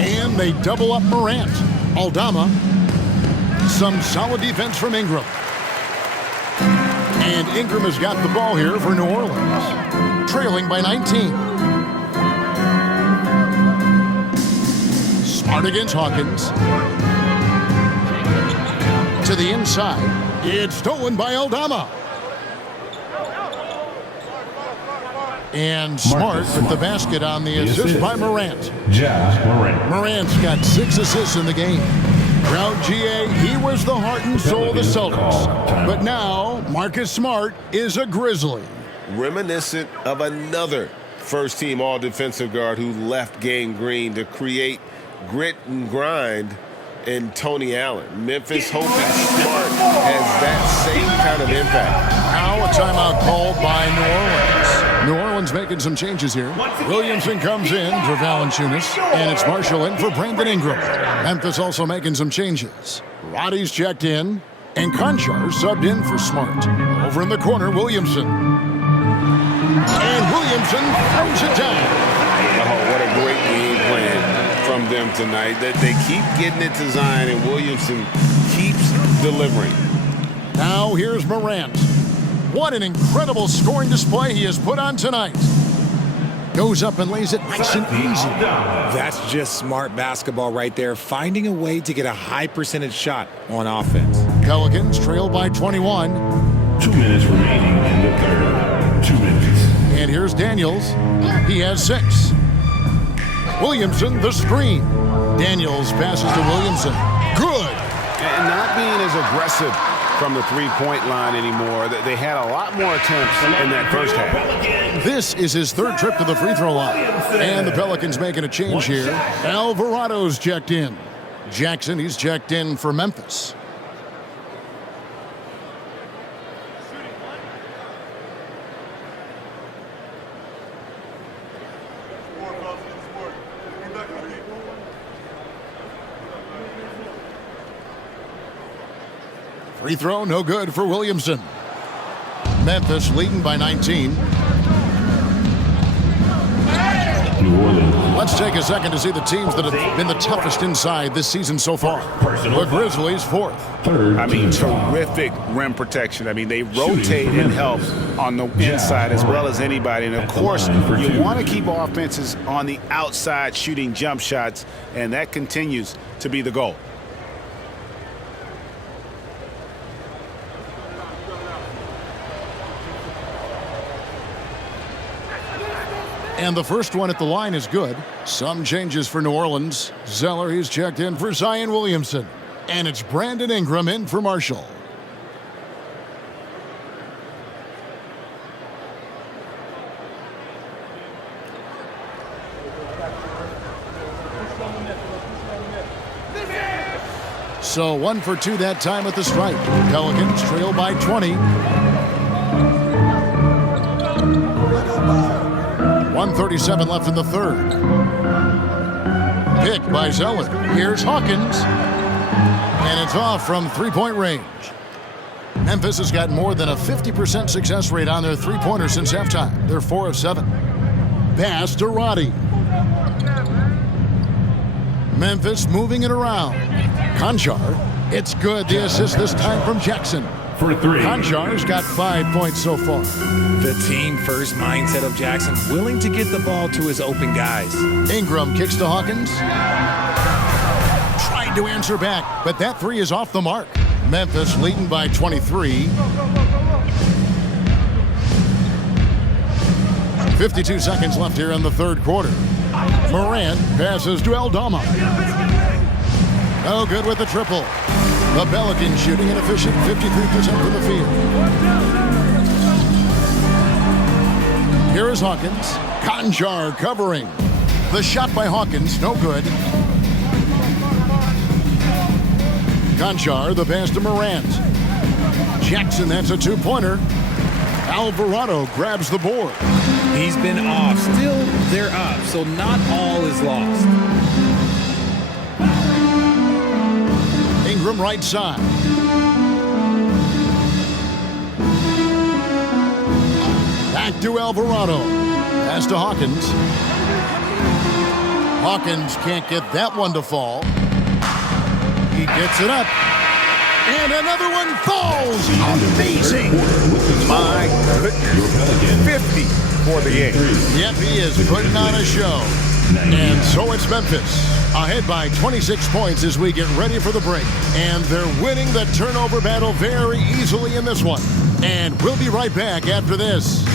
And they double up Morant. Aldama. Some solid defense from Ingram. And Ingram has got the ball here for New Orleans. Trailing by 19. Smart against Hawkins. To the inside. It's stolen by Aldama. And Smart with the basket on the assist by Morant. Morant's got 6 assists in the game. Crowd GA, he was the heart and soul of the Celtics. But now, Marcus Smart is a Grizzly. Reminiscent of another first-team all-defensive guard who left Game Green to create grit and grind in Tony Allen. Memphis hoping Smart has that same kind of impact. Now a timeout called by New Orleans. New Orleans making some changes here. Williamson comes in for Valanciunas, and it's Marshall in for Brandon Ingram. Memphis also making some changes. Roddy's checked in, and Conchar subbed in for Smart. Over in the corner, Williamson. And Williamson throws it down. Oh, what a great game plan from them tonight. That they keep getting it to Zion, and Williamson keeps delivering. Now here's Morant. What an incredible scoring display he has put on tonight. Goes up and lays it nice and easy. That's just smart basketball right there, finding a way to get a high percentage shot on offense. Pelicans trail by 21. 2 minutes remaining in the third. 2 minutes. And here's Daniels. He has 6. Williamson, the screen. Daniels passes to Williamson. Good. And not being as aggressive from the three-point line anymore. They had a lot more attempts in that first half. This is his 3rd trip to the free throw line. And the Pelicans making a change here. Alvarado's checked in. Jackson, he's checked in for Memphis. Free throw, no good for Williamson. Memphis leading by 19. New Orleans Let's take a second to see the teams that have been the toughest inside this season so far. The Grizzlies, fourth. I mean, terrific rim protection. I mean, they rotate and help on the inside as well as anybody. And, of course, you want to keep offenses on the outside shooting jump shots, and that continues to be the goal. And the first one at the line is good. Some changes for New Orleans. Zeller, he's checked in for Zion Williamson. And it's Brandon Ingram in for Marshall. So 1 for 2 that time at the stripe. Pelicans trail by 20. 1:37 left in the third. Pick by Zeller. Here's Hawkins. And it's off from three-point range. Memphis has got more than a 50% success rate on their three-pointers since halftime. They're 4 of 7. Pass to Roddy. Memphis moving it around. Conchar. It's good. The assist this time from Jackson. For 3. Conchar's got 5 points so far. The team-first mindset of Jackson, willing to get the ball to his open guys. Ingram kicks to Hawkins. Tried to answer back, but that three is off the mark. Memphis leading by 23. 52 seconds left here in the third quarter. Morant passes to Aldama. No good with the triple. The Pelicans shooting an efficient 53% from the field. Here is Hawkins. Conchar covering. The shot by Hawkins, no good. Conchar, the pass to Morant. Jackson, that's a two-pointer. Alvarado grabs the board. He's been off. Still, they're up, so not all is lost. Ingram right side. Back to Alvarado. Pass to Hawkins. Hawkins can't get that one to fall. He gets it up. And another one falls. Amazing. My goodness. 50 for the game. Yep, he is putting on a show. And so it's Memphis, ahead by 26 points as we get ready for the break. And they're winning the turnover battle very easily in this one. And we'll be right back after this.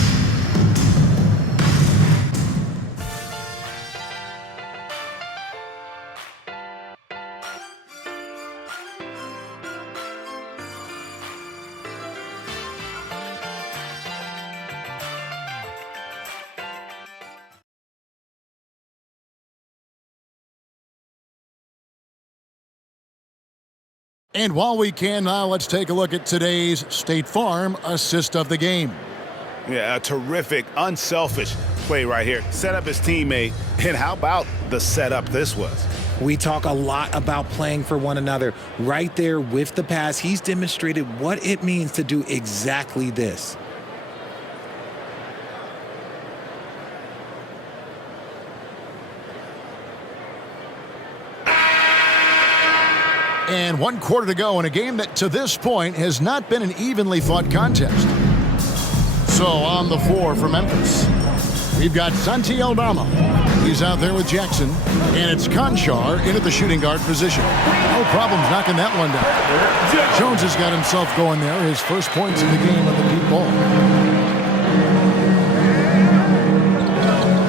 And while we can now, let's take a look at today's State Farm assist of the game. Yeah, a terrific, unselfish play right here. Set up his teammate, and how about the setup this was? We talk a lot about playing for one another. Right there with the pass, he's demonstrated what it means to do exactly this. And 1 quarter to go in a game that to this point has not been an evenly fought contest. So on the floor for Memphis, we've got Santi Aldama. He's out there with Jackson. And it's Conchar in at the shooting guard position. No problems knocking that one down. Jones has got himself going there. His first points in the game on the deep ball.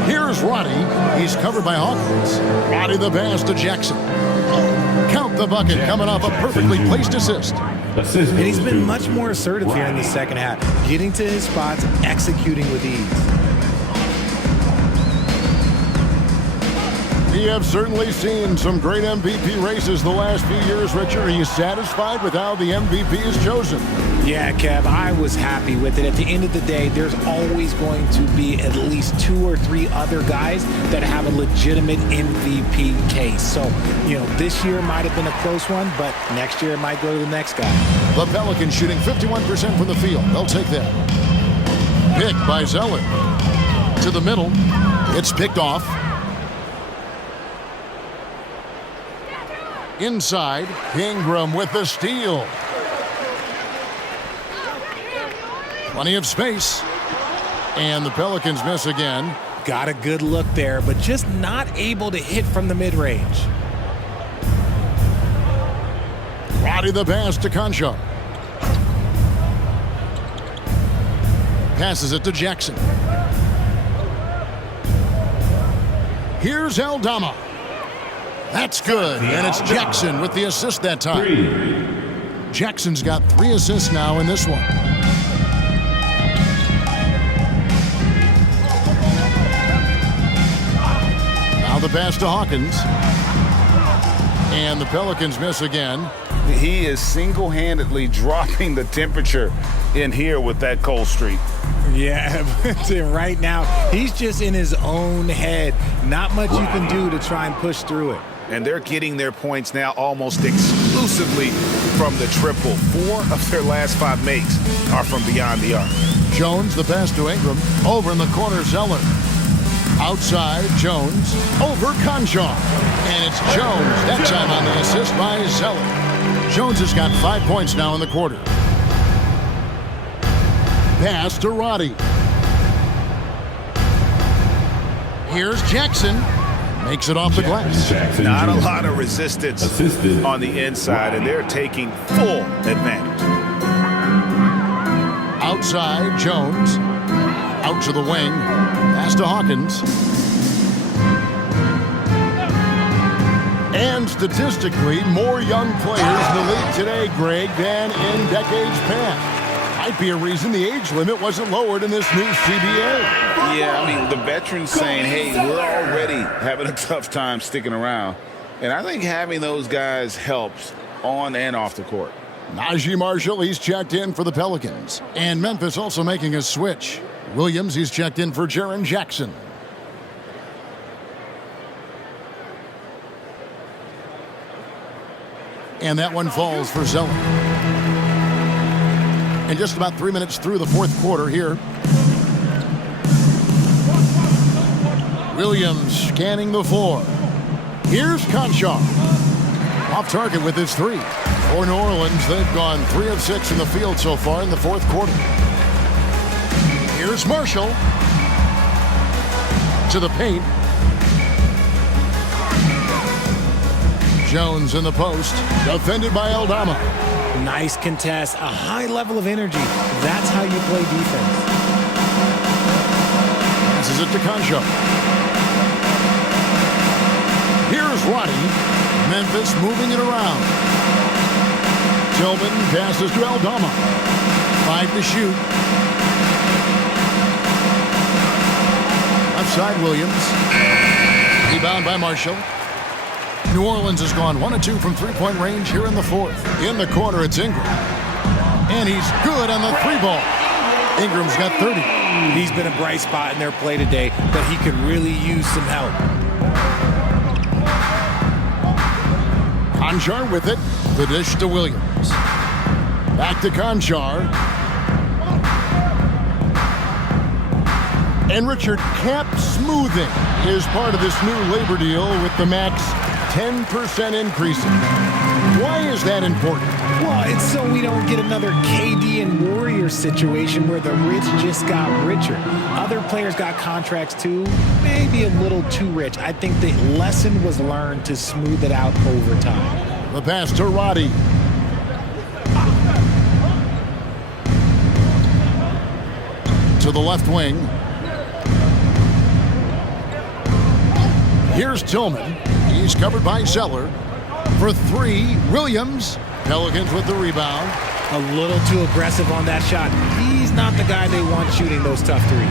Here's Roddy. He's covered by Hawkins. Roddy the pass to Jackson. Count the bucket coming off a perfectly placed assist. And he's been much more assertive here in the second half, getting to his spots, executing with ease. We have certainly seen some great MVP races the last few years, Richard. Are you satisfied with how the MVP is chosen? Yeah, Kev, I was happy with it. At the end of the day, there's always going to be at least 2 or 3 other guys that have a legitimate MVP case. So, this year might have been a close one, but next year it might go to the next guy. The Pelicans shooting 51% from the field. They'll take that. Pick by Zeller. To the middle. It's picked off. Inside, Ingram with the steal. Plenty of space. And the Pelicans miss again. Got a good look there, but just not able to hit from the mid-range. Roddy the pass to Concha. Passes it to Jackson. Here's Aldama. That's good, and it's Jackson with the assist that time. Jackson's got 3 assists now in this one. Now the pass to Hawkins. And the Pelicans miss again. He is single-handedly dropping the temperature in here with that cold streak. Yeah, right now, he's just in his own head. Not much you can do to try and push through it. And they're getting their points now almost exclusively from the triple. 4 of their last 5 makes are from beyond the arc. Jones, the pass to Ingram. Over in the corner, Zeller. Outside, Jones. Over Concha. And it's Jones, that time on the assist by Zeller. Jones has got 5 points now in the quarter. Pass to Roddy. Here's Jackson. Makes it off the glass. Not a lot of resistance on the inside, and they're taking full advantage. Outside, Jones. Out to the wing. Pass to Hawkins. And statistically, more young players in the league today, Greg, than in decades past. Might be a reason the age limit wasn't lowered in this new CBA. Yeah, I mean, the veterans saying, hey, we're already having a tough time sticking around. And I think having those guys helps on and off the court. Najee Marshall, he's checked in for the Pelicans. And Memphis also making a switch. Williams, he's checked in for Jaren Jackson. And that one falls for Zeller. And just about 3 minutes through the fourth quarter here. Williams scanning the floor. Here's Concha. Off target with his 3. For New Orleans, they've gone 3 of 6 in the field so far in the fourth quarter. Here's Marshall. To the paint. Jones in the post. Defended by Aldama. Nice contest, a high level of energy. That's how you play defense. Passes it to Concha. Here's Roddy. Memphis moving it around. Tillman passes to Aldama. 5 to shoot. Left side, Williams. Rebound by Marshall. New Orleans has gone 1 of 2 from three-point range here in the fourth. In the corner, it's Ingram. And he's good on the 3-ball. Ingram's got 30. He's been a bright spot in their play today, but he could really use some help. Conchar with it. The dish to Williams. Back to Conchar. And Richard, cap smoothing is part of this new labor deal with the max 10% increase. Why is that important? Well, it's so we don't get another KD and Warriors situation where the rich just got richer. Other players got contracts too, maybe a little too rich. I think the lesson was learned to smooth it out over time. The pass to Roddy. To the left wing. Here's Tillman. He's covered by Zeller. For 3, Williams. Pelicans with the rebound. A little too aggressive on that shot. He's not the guy they want shooting those tough threes.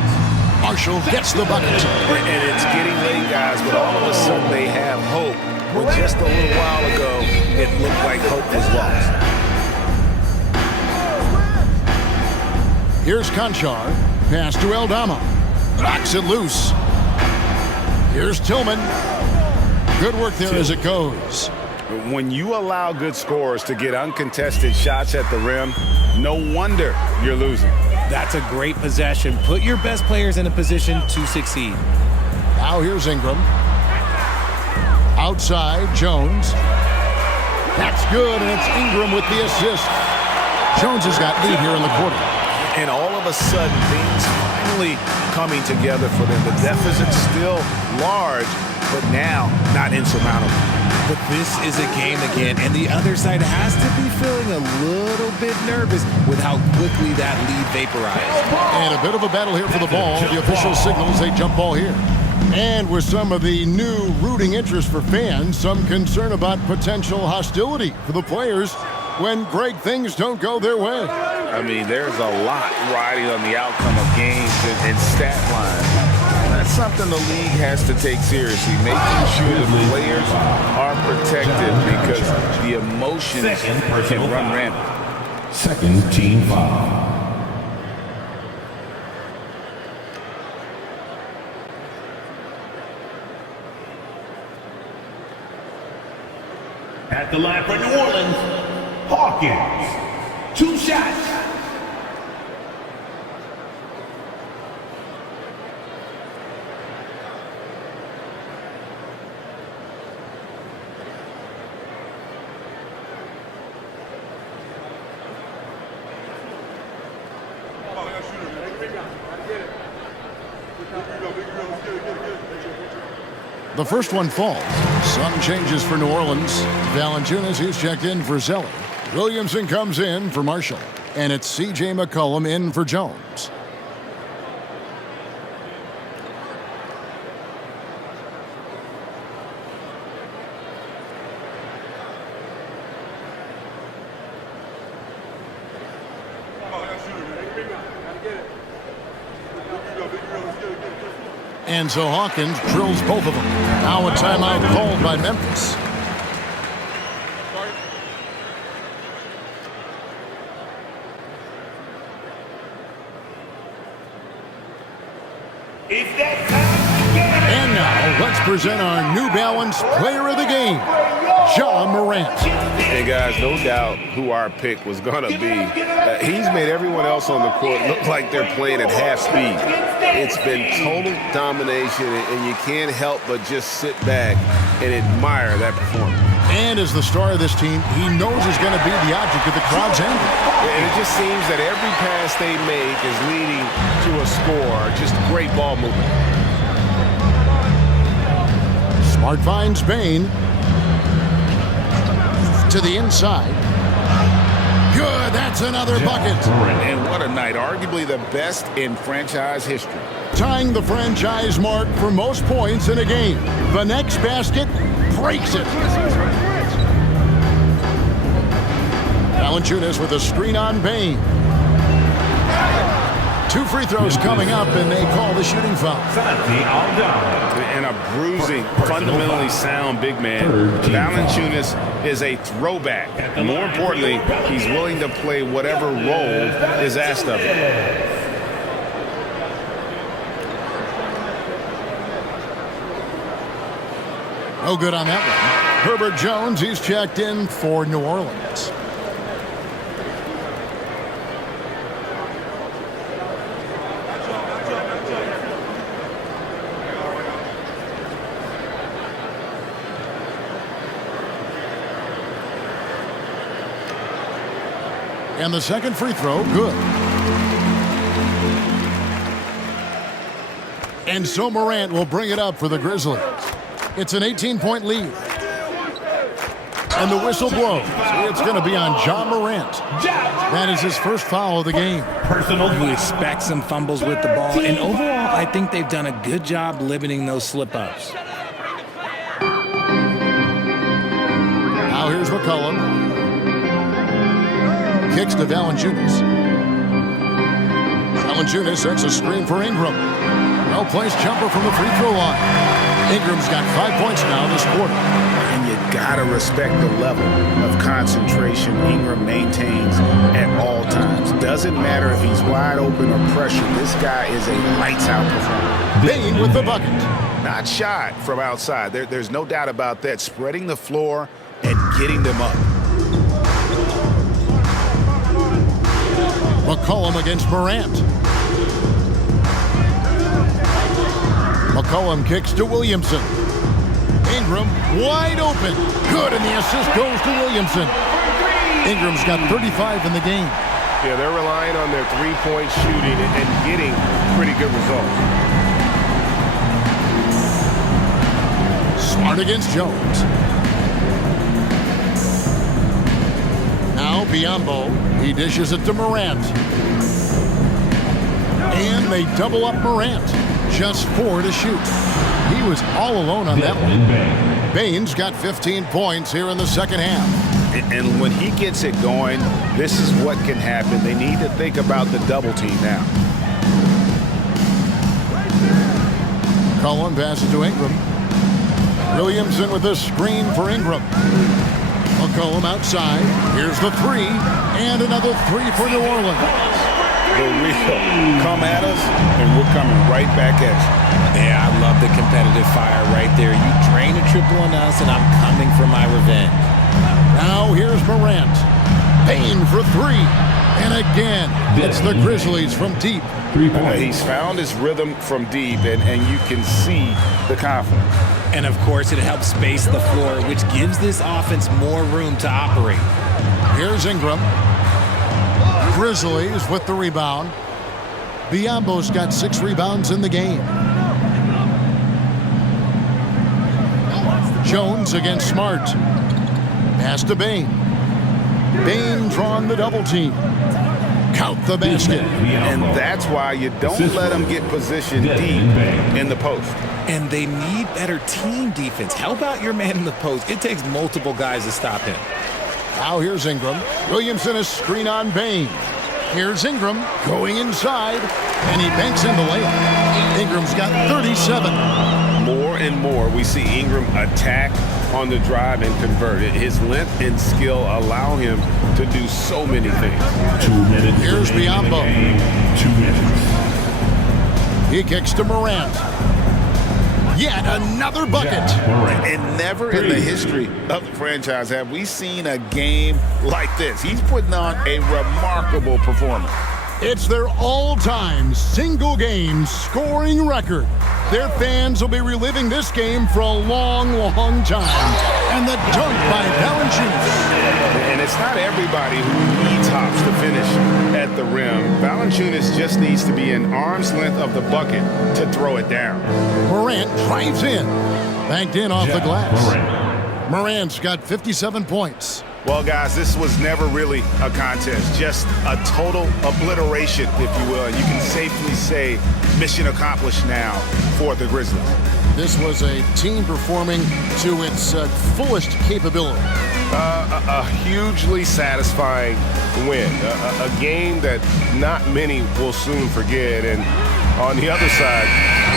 Marshall gets the bucket. And it's getting late, guys, but all of a sudden they have hope. Where just a little while ago, it looked like hope was lost. Here's Conchar. Pass to Aldama. Knocks it loose. Here's Tillman. Good work there as it goes. When you allow good scorers to get uncontested shots at the rim, no wonder you're losing. That's a great possession. Put your best players in a position to succeed. Now here's Ingram. Outside, Jones. That's good, and it's Ingram with the assist. Jones has got 8 here in the quarter. And all of a sudden, things finally coming together for them. The deficit's still large, but now not insurmountable. But this is a game again, and the other side has to be feeling a little bit nervous with how quickly that lead vaporized. And a bit of a battle here for the ball. The official signals a jump ball here. And with some of the new rooting interest for fans, some concern about potential hostility for the players when great things don't go their way. I mean, there's a lot riding on the outcome of games and stat lines. That's something the league has to take seriously, making sure the players are protected because the emotions can run rampant. Second team foul. At the line for New Orleans, Hawkins. 2 shots. The first one falls. Some changes for New Orleans. Valanciunas, he's checked in for Zeller. Williamson comes in for Marshall. And it's C.J. McCollum in for Jones. And so Hawkins drills both of them. Now a timeout called by Memphis. And now let's present our New Balance Player of the Game, Ja Morant. Hey guys, no doubt who our pick was going to be. He's made everyone else on the court look like they're playing at half speed. It's been total domination, and you can't help but just sit back and admire that performance. And as the star of this team, he knows he's going to be the object of the crowd's anger. And it just seems that every pass they make is leading to a score. Just great ball movement. Smart finds Bain. To the inside. Good, that's another bucket. And what a night, arguably the best in franchise history. Tying the franchise mark for most points in a game. The next basket breaks it. Valanciunas with a screen on Bain. 2 free throws coming up, and they call the shooting foul. And a bruising, fundamentally sound big man. Valanciunas is a throwback. More importantly, he's willing to play whatever role is asked of him. No good on that one. Herbert Jones, he's checked in for New Orleans. And the second free throw, good. And so Morant will bring it up for the Grizzlies. It's an 18-point lead. And the whistle blows. It's going to be on Ja Morant. That is his first foul of the game. You expect some fumbles with the ball. And overall, I think they've done a good job limiting those slip-ups. Now here's McCollum. Kicks to Valanciunas. Valanciunas sets a screen for Ingram. Well-placed jumper from the free throw line. Ingram's got 5 points now this quarter. And you gotta respect the level of concentration Ingram maintains at all times. Doesn't matter if he's wide open or pressured. This guy is a lights-out performer. Bain with the bucket. Not shot from outside. There's no doubt about that. Spreading the floor and getting them up. McCollum against Morant. McCollum kicks to Williamson. Ingram wide open. Good, and the assist goes to Williamson. Ingram's got 35 in the game. Yeah, they're relying on their three-point shooting and getting pretty good results. Smart against Jones. Now Biyombo. He dishes it to Morant. And they double up Morant. Just 4 to shoot. He was all alone on that one. Baines got 15 points here in the second half. And when he gets it going, this is what can happen. They need to think about the double team now. Cullen passes to Ingram. Williamson with a screen for Ingram. McCollum outside. Here's the 3. And another 3 for New Orleans. The real come at us, and we're coming right back at you. Yeah, I love the competitive fire right there. You drain a triple on us, and I'm coming for my revenge. Now here's Morant. Payne for 3. And again, it's the Grizzlies from deep. He's found his rhythm from deep, and you can see the confidence. And, of course, it helps space the floor, which gives this offense more room to operate. Here's Ingram. Grizzlies with the rebound. Biyombo's got 6 rebounds in the game. Jones against Smart. Pass to Bane. Bane drawing the double team. Count the basket. And that's why you don't let them get positioned deep in the post. And they need better team defense. Help out your man in the post. It takes multiple guys to stop him. Now here's Ingram. Williamson is screen on Bane. Here's Ingram going inside, and he banks in the layup. Ingram's got 37. More and more, we see Ingram attack on the drive and convert it. His length and skill allow him to do so many things. 2 minutes. Here's Biyombo. 2 minutes. He kicks to Morant. Yet another bucket. And never in the history of the franchise have we seen a game like this. He's putting on a remarkable performance. It's their all-time single-game scoring record. Their fans will be reliving this game for a long, long time. And the dunk by Valanciunas. And it's not everybody who needs hops to finish at the rim. Valanciunas just needs to be an arm's length of the bucket to throw it down. Morant drives in. Banked in off the glass. Morant's got 57 points. Well, guys, this was never really a contest, just a total obliteration, if you will. And you can safely say mission accomplished now for the Grizzlies. This was a team performing to its fullest capability. A hugely satisfying win. A game that not many will soon forget. And on the other side,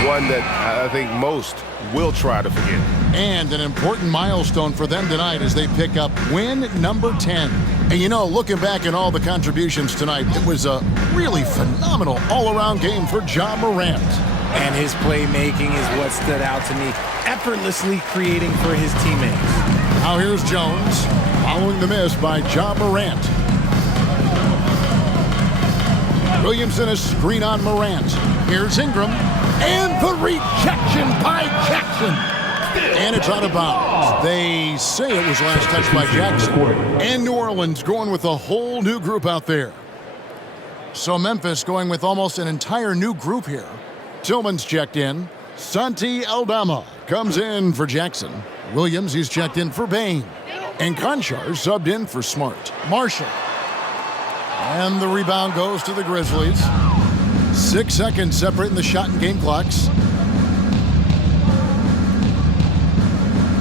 one that I think most will try to forget. And an important milestone for them tonight as they pick up win number 10. And you know, looking back at all the contributions tonight, it was a really phenomenal all-around game for Ja Morant. And his playmaking is what stood out to me, effortlessly creating for his teammates. Now here's Jones, following the miss by Ja Morant. Williamson is screen on Morant. Here's Ingram, and the rejection by Jackson. And it's out of bounds. They say it was last touched by Jackson. And New Orleans going with a whole new group out there. So Memphis going with almost an entire new group here. Tillman's checked in. Santi Aldama comes in for Jackson. Williams, he's checked in for Bane. And Conchar subbed in for Smart. Marshall. And the rebound goes to the Grizzlies. 6 seconds separating the shot and game clocks.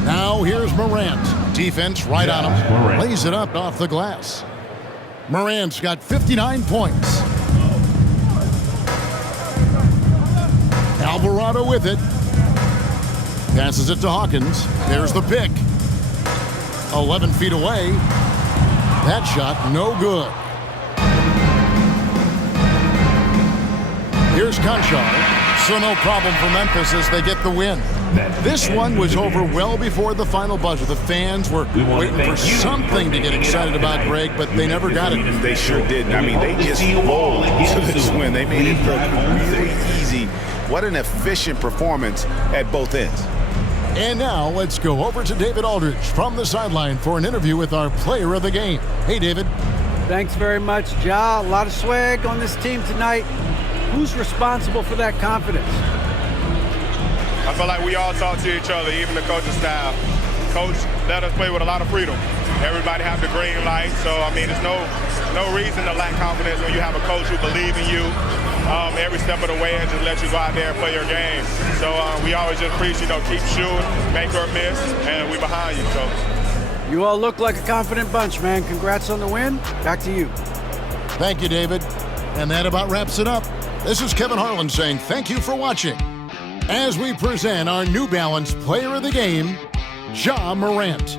Now here's Morant. Defense right on him. Lays it up off the glass. Morant's got 59 points. Alvarado with it. Passes it to Hawkins. There's the pick. 11 feet away. That shot no good. Here's Conchar. So no problem for Memphis as they get the win. This one was over well before the final buzzer. The fans were waiting for something to get excited about, Greg, but they never got it. They sure didn't. I mean, they just rolled to this win. They made it look really easy. What an efficient performance at both ends. And now let's go over to David Aldridge from the sideline for an interview with our player of the game. Hey, David. Thanks very much, Ja. A lot of swag on this team tonight. Who's responsible for that confidence? I feel like we all talk to each other, even the coaching staff. Coach let us play with a lot of freedom. Everybody have the green light, so I mean, there's no reason to lack confidence when you have a coach who believes in you every step of the way and just let you go out there and play your game. So we always just preach, keep shooting, make or miss, and we behind you. So you all look like a confident bunch, man. Congrats on the win. Back to you. Thank you, David. And that about wraps it up. This is Kevin Harlan saying thank you for watching as we present our New Balance Player of the Game, Ja Morant.